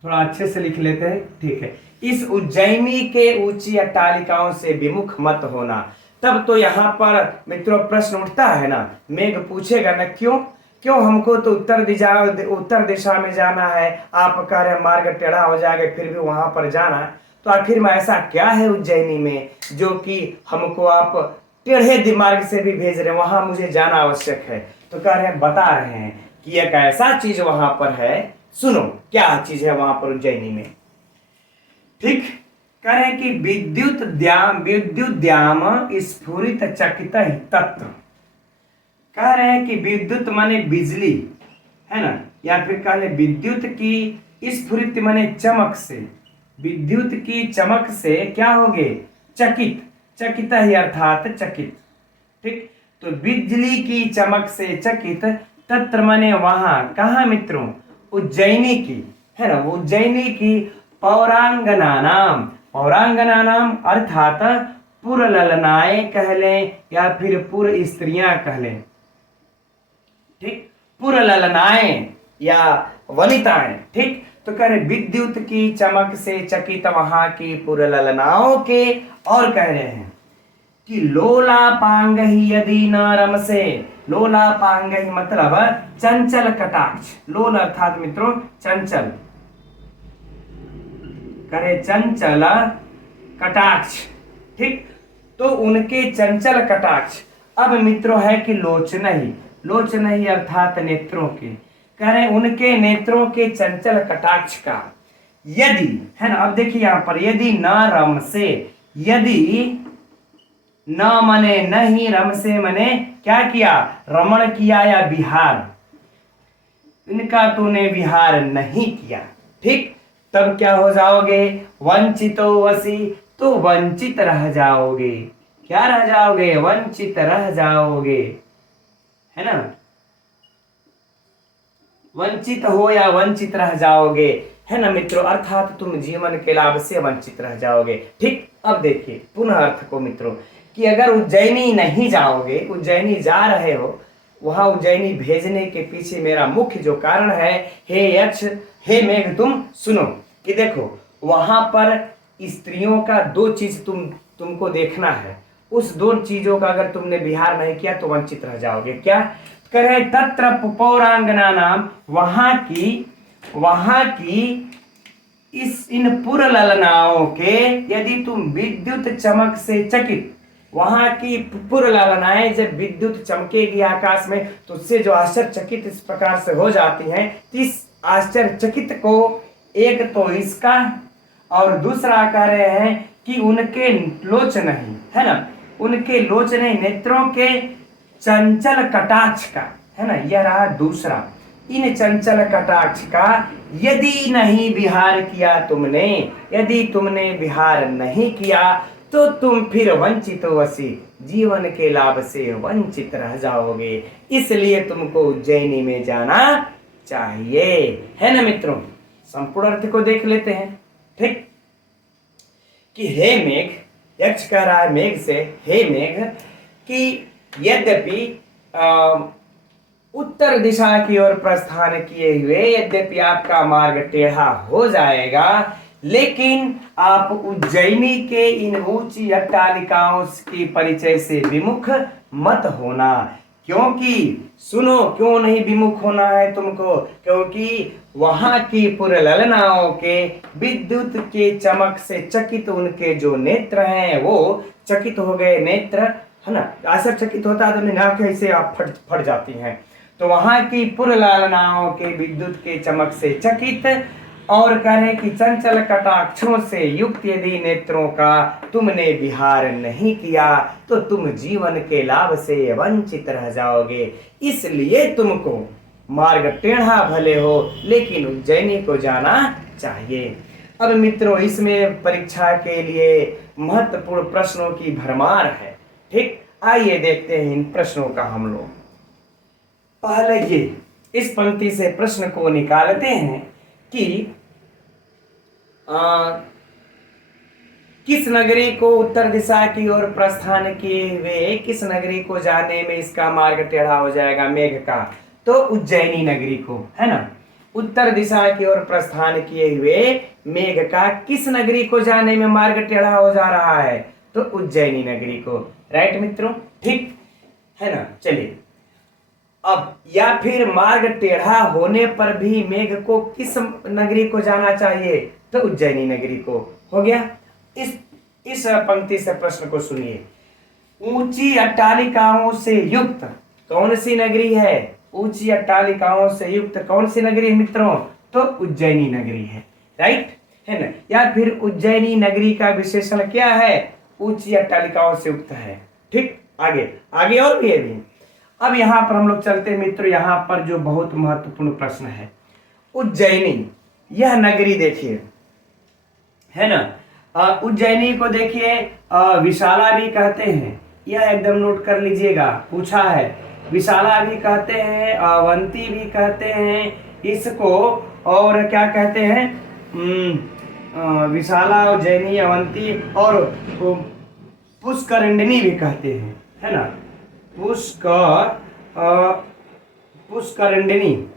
थोड़ा अच्छे से लिख लेते हैं, ठीक है, इस उज्जैनी के ऊंची अट्टालिकाओं से विमुख मत होना। तब तो यहाँ पर मित्रों प्रश्न उठता है ना, मेघ पूछेगा ना, क्यों हमको तो उत्तर दिशा में जाना है, आप कह रहे मार्ग टेढ़ा हो जाएगा, फिर भी वहां पर जाना, तो आखिर में ऐसा क्या है उज्जैनी में जो कि हमको आप टेढ़े मार्ग से भी भेज रहे हैं, वहां मुझे जाना आवश्यक है? तो कह रहे हैं, बता रहे हैं कि एक ऐसा चीज वहां पर है, सुनो क्या चीज है वहां पर उज्जैनी में, ठीक। कह रहे हैं कि विद्युद्याम स्फुरित चकित तत्व। कह रहे हैं कि विद्युत माने बिजली, है ना, या फिर कह ले विद्युत की स्फुरित माने चमक से, विद्युत की चमक से क्या होगे? चकित, चकित ही अर्थात चकित, ठीक। तो बिजली की चमक से चकित, तत्र माने वहां, कहा मित्रों? उज्जैनी की, है ना, उज्जैनी की पौरांगना नाम, पौरांगना नाम अर्थात पुरललनाएं कह लें या फिर पुर स्त्रियां कह लें। ठीक, पुरललनाएं या वनिताएं। ठीक, तो कह रहे विद्युत की चमक से चकित वहां की पुरललनाओं के, और कह रहे हैं कि लोलापांग ही यदि न रमसे। लोलापांग ही मतलब चंचल कटाक्ष। लोल अर्थात मित्रों चंचल, करे चंचल कटाक्ष। ठीक, तो उनके चंचल कटाक्ष। अब मित्रों है कि लोचनहि, लोचनहि अर्थात नेत्रों के, कह रहे उनके नेत्रों के चंचल कटाक्ष का यदि, है ना। अब देखिए यहां पर यदि न रम से, यदि न मने नहीं, रम से मने क्या किया, रमण किया या विहार, इनका तूने विहार नहीं किया। ठीक, तब क्या हो जाओगे, वंचितो वसी, तो वंचित रह जाओगे। क्या रह जाओगे, वंचित रह जाओगे, है ना। वंचित हो या वंचित रह जाओगे, है ना मित्रों, अर्थात तुम जीवन के लाभ से वंचित रह जाओगे। ठीक, अब देखिए पुनः अर्थ को मित्रों, कि अगर उज्जैनी नहीं जाओगे, उज्जैनी जा रहे हो, वहां उज्जैनी भेजने के पीछे मेरा मुख्य जो कारण है, हे यक्ष हे मेघ तुम सुनो, कि देखो वहां पर स्त्रियों का दो चीज तुमको देखना है। उस दो चीजों का अगर तुमने विहार नहीं किया तो वंचित रह जाओगे। क्या करे, तत्र पौरांगना नाम, वहां की इन पुरललनाओं के यदि तुम विद्युत चमक से चकित, वहां की पुरललनाएं जब विद्युत चमकेगी आकाश में तो उससे जो आश्चर्यचकित इस प्रकार से हो जाती हैं, इस आश्चर्यचकित को एक तो इसका, और दूसरा कह रहे हैं कि उनके लोचन ही, है ना, उनके लोचने नेत्रों के चंचल कटाक्ष का, है ना, यह रहा दूसरा। इन चंचल कटाक्ष का यदि नहीं विहार किया तुमने, यदि तुमने विहार नहीं किया तो तुम फिर वंचित वसी, जीवन के लाभ से वंचित रह जाओगे। इसलिए तुमको उज्जैनी में जाना चाहिए, है ना मित्रों। संपूर्ण अर्थ को देख लेते हैं। ठीक, कि हे मेघ, यक्ष कह रहा है मेघ से, हे मेघ, कि यद्यपि उत्तर दिशा की ओर प्रस्थान किए हुए यद्यपि आपका मार्ग टेढ़ा हो जाएगा, लेकिन आप उज्जैनी के इन ऊंची अट्टालिकाओं के परिचय से विमुख मत होना। क्योंकि सुनो, क्यों नहीं विमुख होना है तुमको, क्योंकि वहां की पुरललनाओं के विद्युत के चमक से चकित उनके जो नेत्र हैं वो चकित हो गए। नेत्र, है ना, आश्चर्यचकित होता है तो आंखें ऐसे आप फट जाती हैं। तो वहां की पुरललनाओं के विद्युत के चमक से चकित, और कहें कि चंचल कटाक्षों से युक्त यदि नेत्रों का तुमने विहार नहीं किया तो तुम जीवन के लाभ से वंचित रह जाओगे। इसलिए तुमको मार्ग टेढ़ा भले हो लेकिन उज्जैनी को जाना चाहिए। अब मित्रों इसमें परीक्षा के लिए महत्वपूर्ण प्रश्नों की भरमार है। ठीक, आइए देखते हैं इन प्रश्नों का हम लोग। पहले ये इस पंक्ति से प्रश्न को निकालते हैं कि किस नगरी को उत्तर दिशा की ओर प्रस्थान किए हुए किस नगरी को जाने में इसका मार्ग टेढ़ा हो जाएगा मेघ का, तो उज्जैनी नगरी को, है ना। उत्तर दिशा की ओर प्रस्थान किए हुए मेघ का किस नगरी को जाने में मार्ग टेढ़ा हो जा रहा है, तो उज्जैनी नगरी को। राइट मित्रों, ठीक है ना। चलिए अब, या फिर मार्ग टेढ़ा होने पर भी मेघ को किस नगरी को जाना चाहिए, तो उज्जैनी नगरी को। हो गया। इस पंक्ति से प्रश्न को सुनिए। ऊंची अट्टालिकाओं से युक्त कौन सी नगरी है, ऊंची अट्टालिकाओं से युक्त कौन सी नगरी है मित्रों, तो उज्जैनी नगरी है। राइट, है ना। या फिर उज्जैनी नगरी का विशेषण क्या है, ऊंची अट्टालिकाओं से युक्त है। ठीक, आगे और भी है। अब यहाँ पर हम लोग चलते हैं मित्रों, यहाँ पर जो बहुत महत्वपूर्ण प्रश्न है, उज्जैनी यह नगरी देखिए, है ना। उज्जैनी को देखिए विशाला भी कहते हैं, यह एकदम नोट कर लीजिएगा, पूछा है। विशाला भी कहते हैं, अवंती भी कहते हैं इसको, और क्या कहते हैं, विशाला, उज्जैनी, अवंती और पुष्करिणी भी कहते हैं, है ना, पुष्करिणी,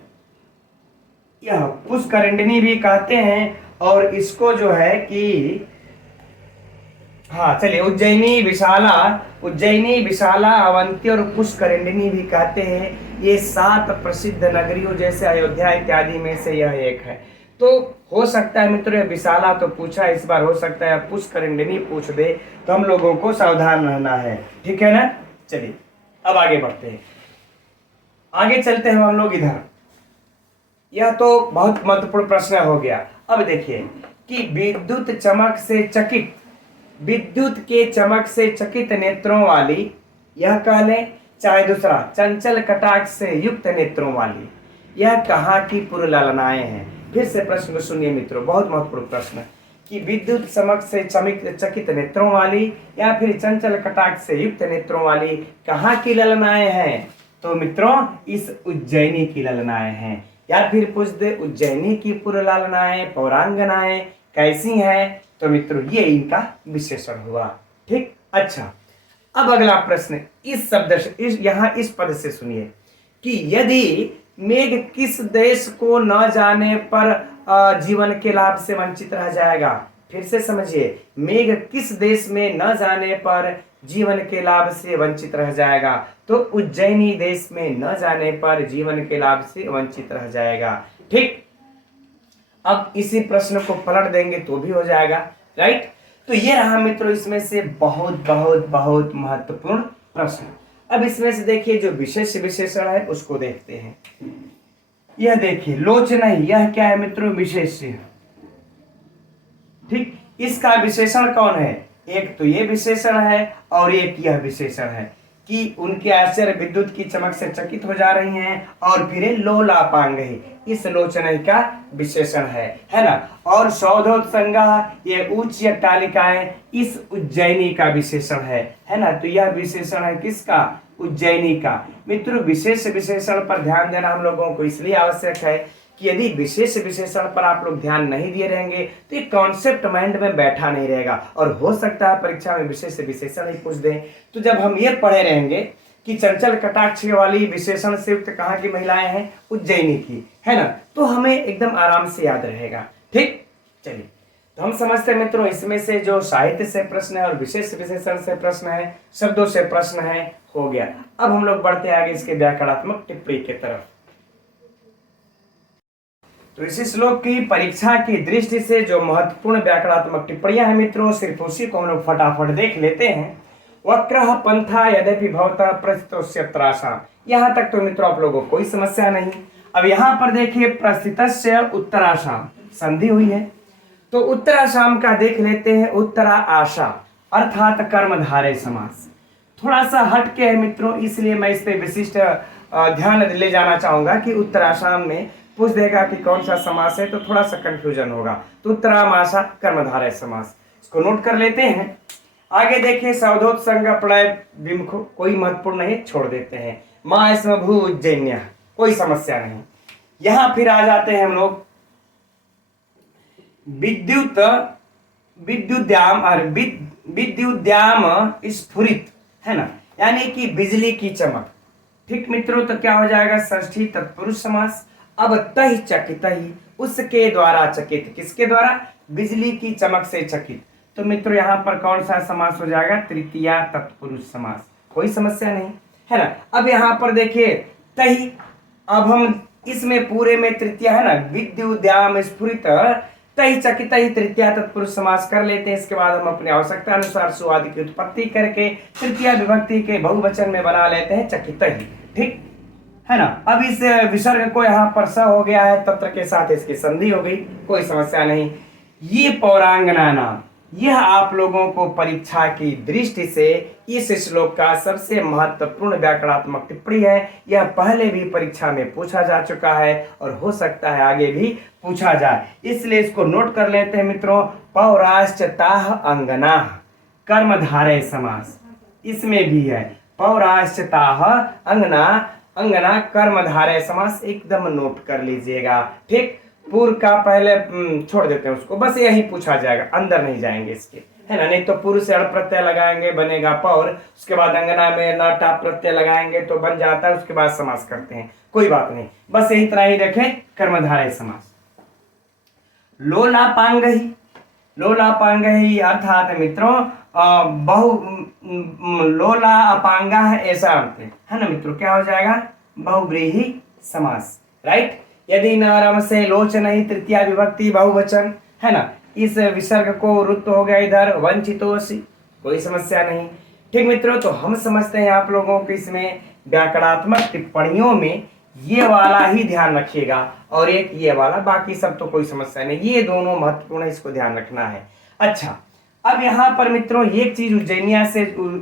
यह पुष्करिणी भी कहते हैं। और इसको जो है कि हाँ चलिए, उज्जैनी, विशाला, अवंती और पुष्करिणी भी कहते हैं। ये 7 प्रसिद्ध नगरियों जैसे अयोध्या इत्यादि में से यह एक है। तो हो सकता है मित्रों, ये विशाला तो पूछा, इस बार हो सकता है पुष्करिणी पूछ दे, तो हम लोगों को सावधान रहना है, ठीक है ना। चलिए अब आगे बढ़ते हैं, आगे चलते हैं हम लोग इधर। यह तो बहुत महत्वपूर्ण प्रश्न हो गया। अब देखिए कि विद्युत के चमक से चकित नेत्रों वाली, यह कह लें, चाहे दूसरा चंचल कटाक्ष से युक्त नेत्रों वाली, यह कहाँ की पूर्व ललनाएं हैं। फिर से प्रश्न को सुनिए मित्रों, बहुत महत्वपूर्ण प्रश्न, कि विद्युत चमक से चकित नेत्रों वाली या फिर चंचल कटाक्ष से युक्त नेत्रों वाली कहाँ की ललनाएं हैं। तो मित्रों इस उज्जैनी की ललनाएं हैं। या फिर पूछ दे उज्जैनी की पूर्व ललनाएं पौरांगनाएं कैसी हैं, तो मित्रों ये इनका विशेषण हुआ, ठीक। अच्छा, अब अगला प्रश्न इस शब्द से, इस पद से सुनिए कि यदि मेघ किस देश को न जाने पर जीवन के लाभ से वंचित रह जाएगा। फिर से समझिए, मेघ किस देश में न जाने पर जीवन के लाभ से वंचित रह जाएगा। तो उज्जैनी देश में न जाने पर जीवन के लाभ से वंचित रह जाएगा, ठीक। अब इसी प्रश्न को पलट देंगे तो भी हो जाएगा, राइट। तो ये रहा मित्रों इसमें से बहुत बहुत बहुत महत्वपूर्ण प्रश्न। अब इसमें से देखिए जो विशेष विशेषण है उसको देखते हैं। यह देखिए लोचन, यह क्या है मित्रों, विशेष्य, ठीक। इसका विशेषण कौन है, एक तो ये विशेषण है और एक यह विशेषण है कि उनके आश्चर्य विद्युत की चमक से चकित हो जा रही हैं, और फिर लोलापांग है, इस लोचन का विशेषण है ना। और सौधोत्संगा, ये उच्च अट्टालिकाएं, इस उज्जैनी का विशेषण है ना। तो यह विशेषण है किसका, उज्जैनी का। मित्रों विशेष विशेषण पर ध्यान देना हम लोगों को इसलिए आवश्यक है कि यदि विशेष विशेषण पर आप लोग ध्यान नहीं दिए रहेंगे तो ये कॉन्सेप्ट माइंड में बैठा नहीं रहेगा, और हो सकता है परीक्षा में विशेष विशेषण ही पूछ दें। तो जब हम ये पढ़े रहेंगे कि चंचल कटाक्ष वाली विशेषण से युक्त कहाँ की महिलाएं हैं, उज्जैनी की, है ना, तो हमें एकदम आराम से याद रहेगा, ठीक। चलिए तो हम समझते हैं मित्रों इसमें से जो साहित्य से प्रश्न है और विशेष विशेषण से प्रश्न है, शब्दों से प्रश्न है, हो गया। अब हम लोग बढ़ते आगे इसके व्याकरणात्मक टिप्पणी की तरफ। तो इस श्लोक की परीक्षा की दृष्टि से जो महत्वपूर्ण व्याकरणात्मक टिप्पणियां हैं मित्रों, सिर्फ उसी को हम लोग फटाफट देख लेते हैं। वक्रः पंथा यद्यपि भवतः प्रस्थितस्य त्रासा, यहाँ तक तो मित्रों आप लोगों को कोई समस्या नहीं। अब यहाँ पर देखिए प्रस्थितस्य उत्तराशाम संधि हुई है, तो उत्तराशाम का देख लेते हैं उत्तरा आशा अर्थात कर्मधारय समास। थोड़ा सा हट के है मित्रों, इसलिए मैं इस पे विशिष्ट ध्यान ले जाना चाहूंगा कि उत्तराशाम में पूछ देगा कि कौन सा समास है, तो थोड़ा सा कंफ्यूजन होगा। तो उत्तरामाशा कर्मधारय समास, इसको नोट कर लेते हैं। आगे देखिए सौधोत्संग प्रलय विमुखो, कोई महत्वपूर्ण नहीं, छोड़ देते हैं। माँ स्म भू उज्जैन्य, कोई समस्या नहीं। यहां फिर आ जाते हैं हम लोग विद्युद्याम स्फुरित, है ना, यानी कि बिजली की चमक, ठीक मित्रों। तो क्या हो जाएगा, षष्ठी तत्पुरुष समास। अब तहि चकित ही, उसके द्वारा चकित, किसके द्वारा, बिजली की चमक से चकित। तो मित्रों यहाँ पर कौन सा समास हो जाएगा, तृतीया तत्पुरुष समास, कोई समस्या नहीं, है ना। अब यहाँ पर देखिए तहि, अब हम इसमें पूरे में तृतीया है ना, विद्युद्याम स्फुरित तहि चकित ही तृतीया तत्पुरुष समास कर लेते हैं। इसके बाद हम अपनी आवश्यकता अनुसार सुआदि की उत्पत्ति करके तृतीया विभक्ति के बहुवचन में बना लेते हैं चकित ही, ठीक है ना। अब इस विसर्ग को यहाँ पर स हो गया है, तत्र के साथ इसकी संधि हो गई, कोई समस्या नहीं। ये पौरांगना नाम, यह आप लोगों को परीक्षा की दृष्टि से इस श्लोक का सबसे महत्वपूर्ण व्याकरणात्मक टिप्पणी है। यह पहले भी परीक्षा में पूछा जा चुका है और हो सकता है आगे भी पूछा जाए, इसलिए इसको नोट कर लेते हैं मित्रों। पौराश्चताः अंगना कर्मधारय समास, इसमें भी है पौराश्चताः अंगना, अंगना कर्मधारय समास, एकदम नोट कर लीजिएगा, ठीक। पूर्व का पहले छोड़ देते हैं उसको, बस यही पूछा जाएगा, अंदर नहीं जाएंगे इसके, है ना। नहीं तो पुरुष से अड़ प्रत्यय लगाएंगे बनेगा पौर, उसके बाद अंगना में न टाप प्रत्यय लगाएंगे तो बन जाता है, उसके बाद समास करते हैं। कोई बात नहीं, बस यही तरह ही देखें कर्मधारय समास। लोलापांग ही, लोलापांग ही अर्थात मित्रों बहु लोला अपांगा है ऐसा अर्थ है ना मित्रों। क्या हो जाएगा? बहुव्रीहि समास, राइट। यदि नारम से लोचन ही तृतीया विभक्ति बहुवचन है ना, इस विसर्ग को रुत हो गया इधर वंचितोसी, कोई समस्या नहीं। ठीक मित्रों, तो हम समझते हैं आप लोगों को इसमें व्याकरणात्मक टिप्पणियों में ये वाला ही ध्यान रखिएगा और एक ये वाला, बाकी सब तो कोई समस्या नहीं, ये दोनों महत्वपूर्ण है, इसको ध्यान रखना है। अच्छा, अब यहाँ पर मित्रों एक चीज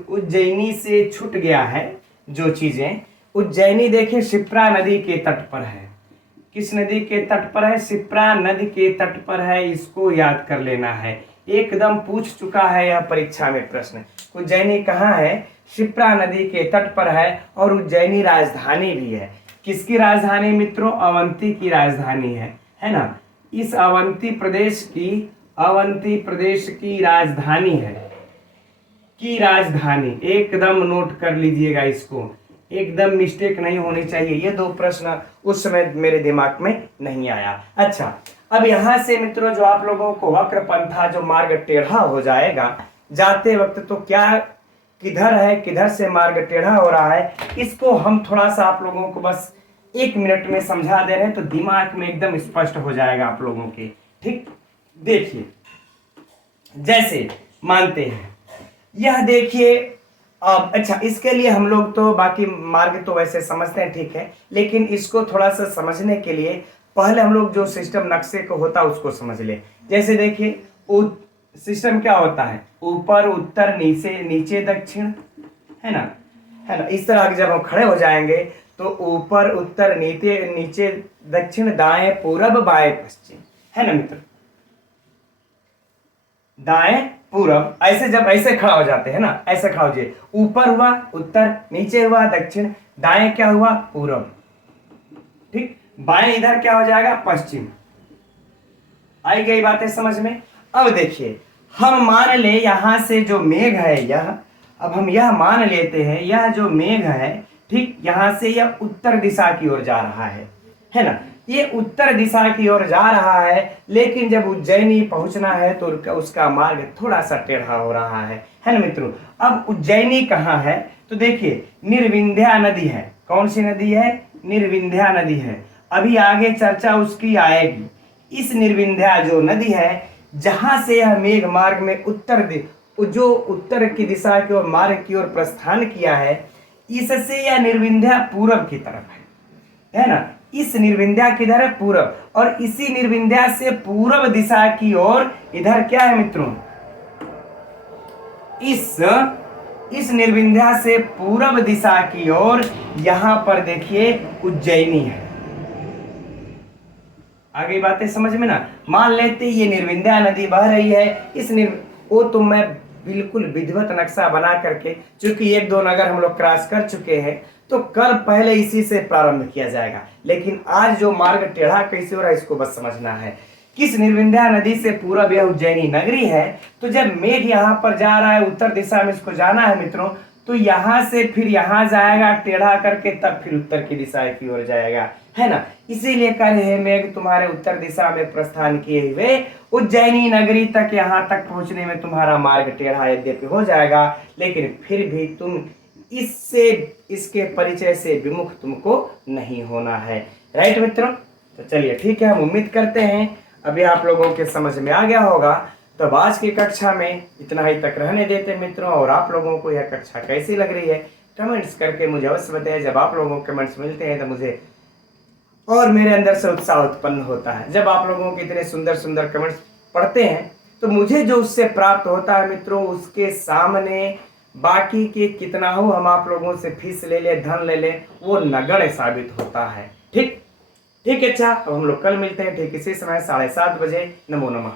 उज्जैनी से छूट गया है जो चीजें। उज्जैनी देखिए शिप्रा नदी के तट पर है। किस नदी के तट पर है? शिप्रा नदी के तट पर है, इसको याद कर लेना है। एकदम पूछ चुका है यह परीक्षा में प्रश्न। उज्जैनी कहाँ है? शिप्रा नदी के तट पर है और उज्जैनी राजधानी भी है। किसकी राजधानी मित्रों? अवंती की राजधानी है ना। इस अवंती प्रदेश की राजधानी है, की राजधानी, एकदम नोट कर लीजिएगा इसको, एकदम मिस्टेक नहीं होनी चाहिए। ये दो प्रश्न उस समय मेरे दिमाग में नहीं आया। अच्छा, अब यहां से मित्रों जो आप लोगों को वक्र पंथा, जो मार्ग टेढ़ा हो जाएगा जाते वक्त, तो क्या किधर है, किधर से मार्ग टेढ़ा हो रहा है, इसको हम थोड़ा सा आप लोगों को बस 1 मिनट में समझा दे रहे हैं तो दिमाग में एकदम स्पष्ट हो जाएगा आप लोगों के। ठीक, देखिए जैसे मानते हैं यह देखिए। अच्छा, इसके लिए हम लोग तो बाकी मार्ग तो वैसे समझते हैं, ठीक है, लेकिन इसको थोड़ा सा समझने के लिए पहले हम लोग जो सिस्टम नक्शे को होता है उसको समझ ले। जैसे देखिए सिस्टम क्या होता है? ऊपर उत्तर, नीचे दक्षिण, है ना। इस तरह जब हम खड़े हो जाएंगे तो ऊपर उत्तर, नीचे दक्षिण, दाएं पूरब, बाएं पश्चिम, है ना मित्र। दाएं पूरब, ऐसे जब ऐसे खड़ा हो जाते हैं ना, ऐसे खड़ा हो जाइए, ऊपर हुआ उत्तर, नीचे हुआ दक्षिण, दाएं क्या हुआ? पूरब। ठीक, बाएं इधर क्या हो जाएगा? पश्चिम। आई गई बातें समझ में? अब देखिए हम मान ले यहां से जो मेघ है यह, अब हम यह मान लेते हैं यह जो मेघ है, ठीक, यहां से यह उत्तर दिशा की ओर जा रहा है ना। ये उत्तर दिशा की ओर जा रहा है, लेकिन जब उज्जैनी पहुंचना है तो उसका मार्ग थोड़ा सा टेढ़ा हो रहा है ना मित्रों। अब उज्जैनी कहाँ है? तो देखिए निर्विंध्या नदी है। कौन सी नदी है? निर्विंध्या नदी है। अभी आगे चर्चा उसकी आएगी। इस निर्विंध्या जो नदी है, जहां से यह मेघ मार्ग में उत्तर की दिशा की ओर मार्ग की ओर प्रस्थान किया है, इससे यह निर्विंध्या पूरब की तरफ है ना। इस निर्विंध्या किधर है? पूरब। और इसी निर्विंध्या से पूरब दिशा की ओर इधर क्या है मित्रों? इस निर्विंध्या से पूरब दिशा की ओर यहां पर देखिए उज्जैनी है। आगे बातें समझ में ना। मान लेते ये निर्विंध्या नदी बह रही है, वो तो मैं बिल्कुल विधिवत नक्शा बना करके, चूंकि 1-2 नगर हम लोग क्रॉस कर चुके हैं तो कल पहले इसी से प्रारंभ किया जाएगा, लेकिन आज जो मार्ग टेढ़ा कैसे हो रहा है इसको बस समझना है। किस निर्विंध्या नदी से पूरब यह उज्जैनी नगरी है, तो जब मेघ यहाँ पर जा रहा है उत्तर दिशा में इसको जाना है मित्रों, तो यहाँ से फिर यहाँ जाएगा टेढ़ा करके, तब फिर उत्तर की दिशा की ओर जाएगा, है ना। इसीलिए कह रहे मेघ तुम्हारे उत्तर दिशा में प्रस्थान किए हुए उज्जैनी नगरी तक, यहाँ तक पहुंचने में तुम्हारा मार्ग टेढ़ा यद्यपि हो जाएगा, लेकिन फिर भी तुम इसके परिचय से विमुख तुमको नहीं होना है। राइट मित्रों, तो चलिए ठीक है, हम उम्मीद करते हैं अभी आप लोगों के समझ में आ गया होगा। तो आज की कक्षा में इतना ही तक रहने देते मित्रों, और आप लोगों को यह कक्षा कैसी लग रही है कमेंट्स करके मुझे अवश्य बताएं। जब आप लोगों के कमेंट्स मिलते हैं तो मुझे और मेरे अंदर से उत्साह उत्पन्न होता है। जब आप लोगों के इतने सुंदर सुंदर कमेंट्स पढ़ते हैं तो मुझे जो उससे प्राप्त होता है मित्रों, उसके सामने बाकी के कितना हो हम आप लोगों से फीस ले ले, धन ले ले, वो नगण्य साबित होता है। ठीक है, अच्छा, अब हम लोग कल मिलते हैं ठीक इसी समय 7:30 बजे। नमो नमः।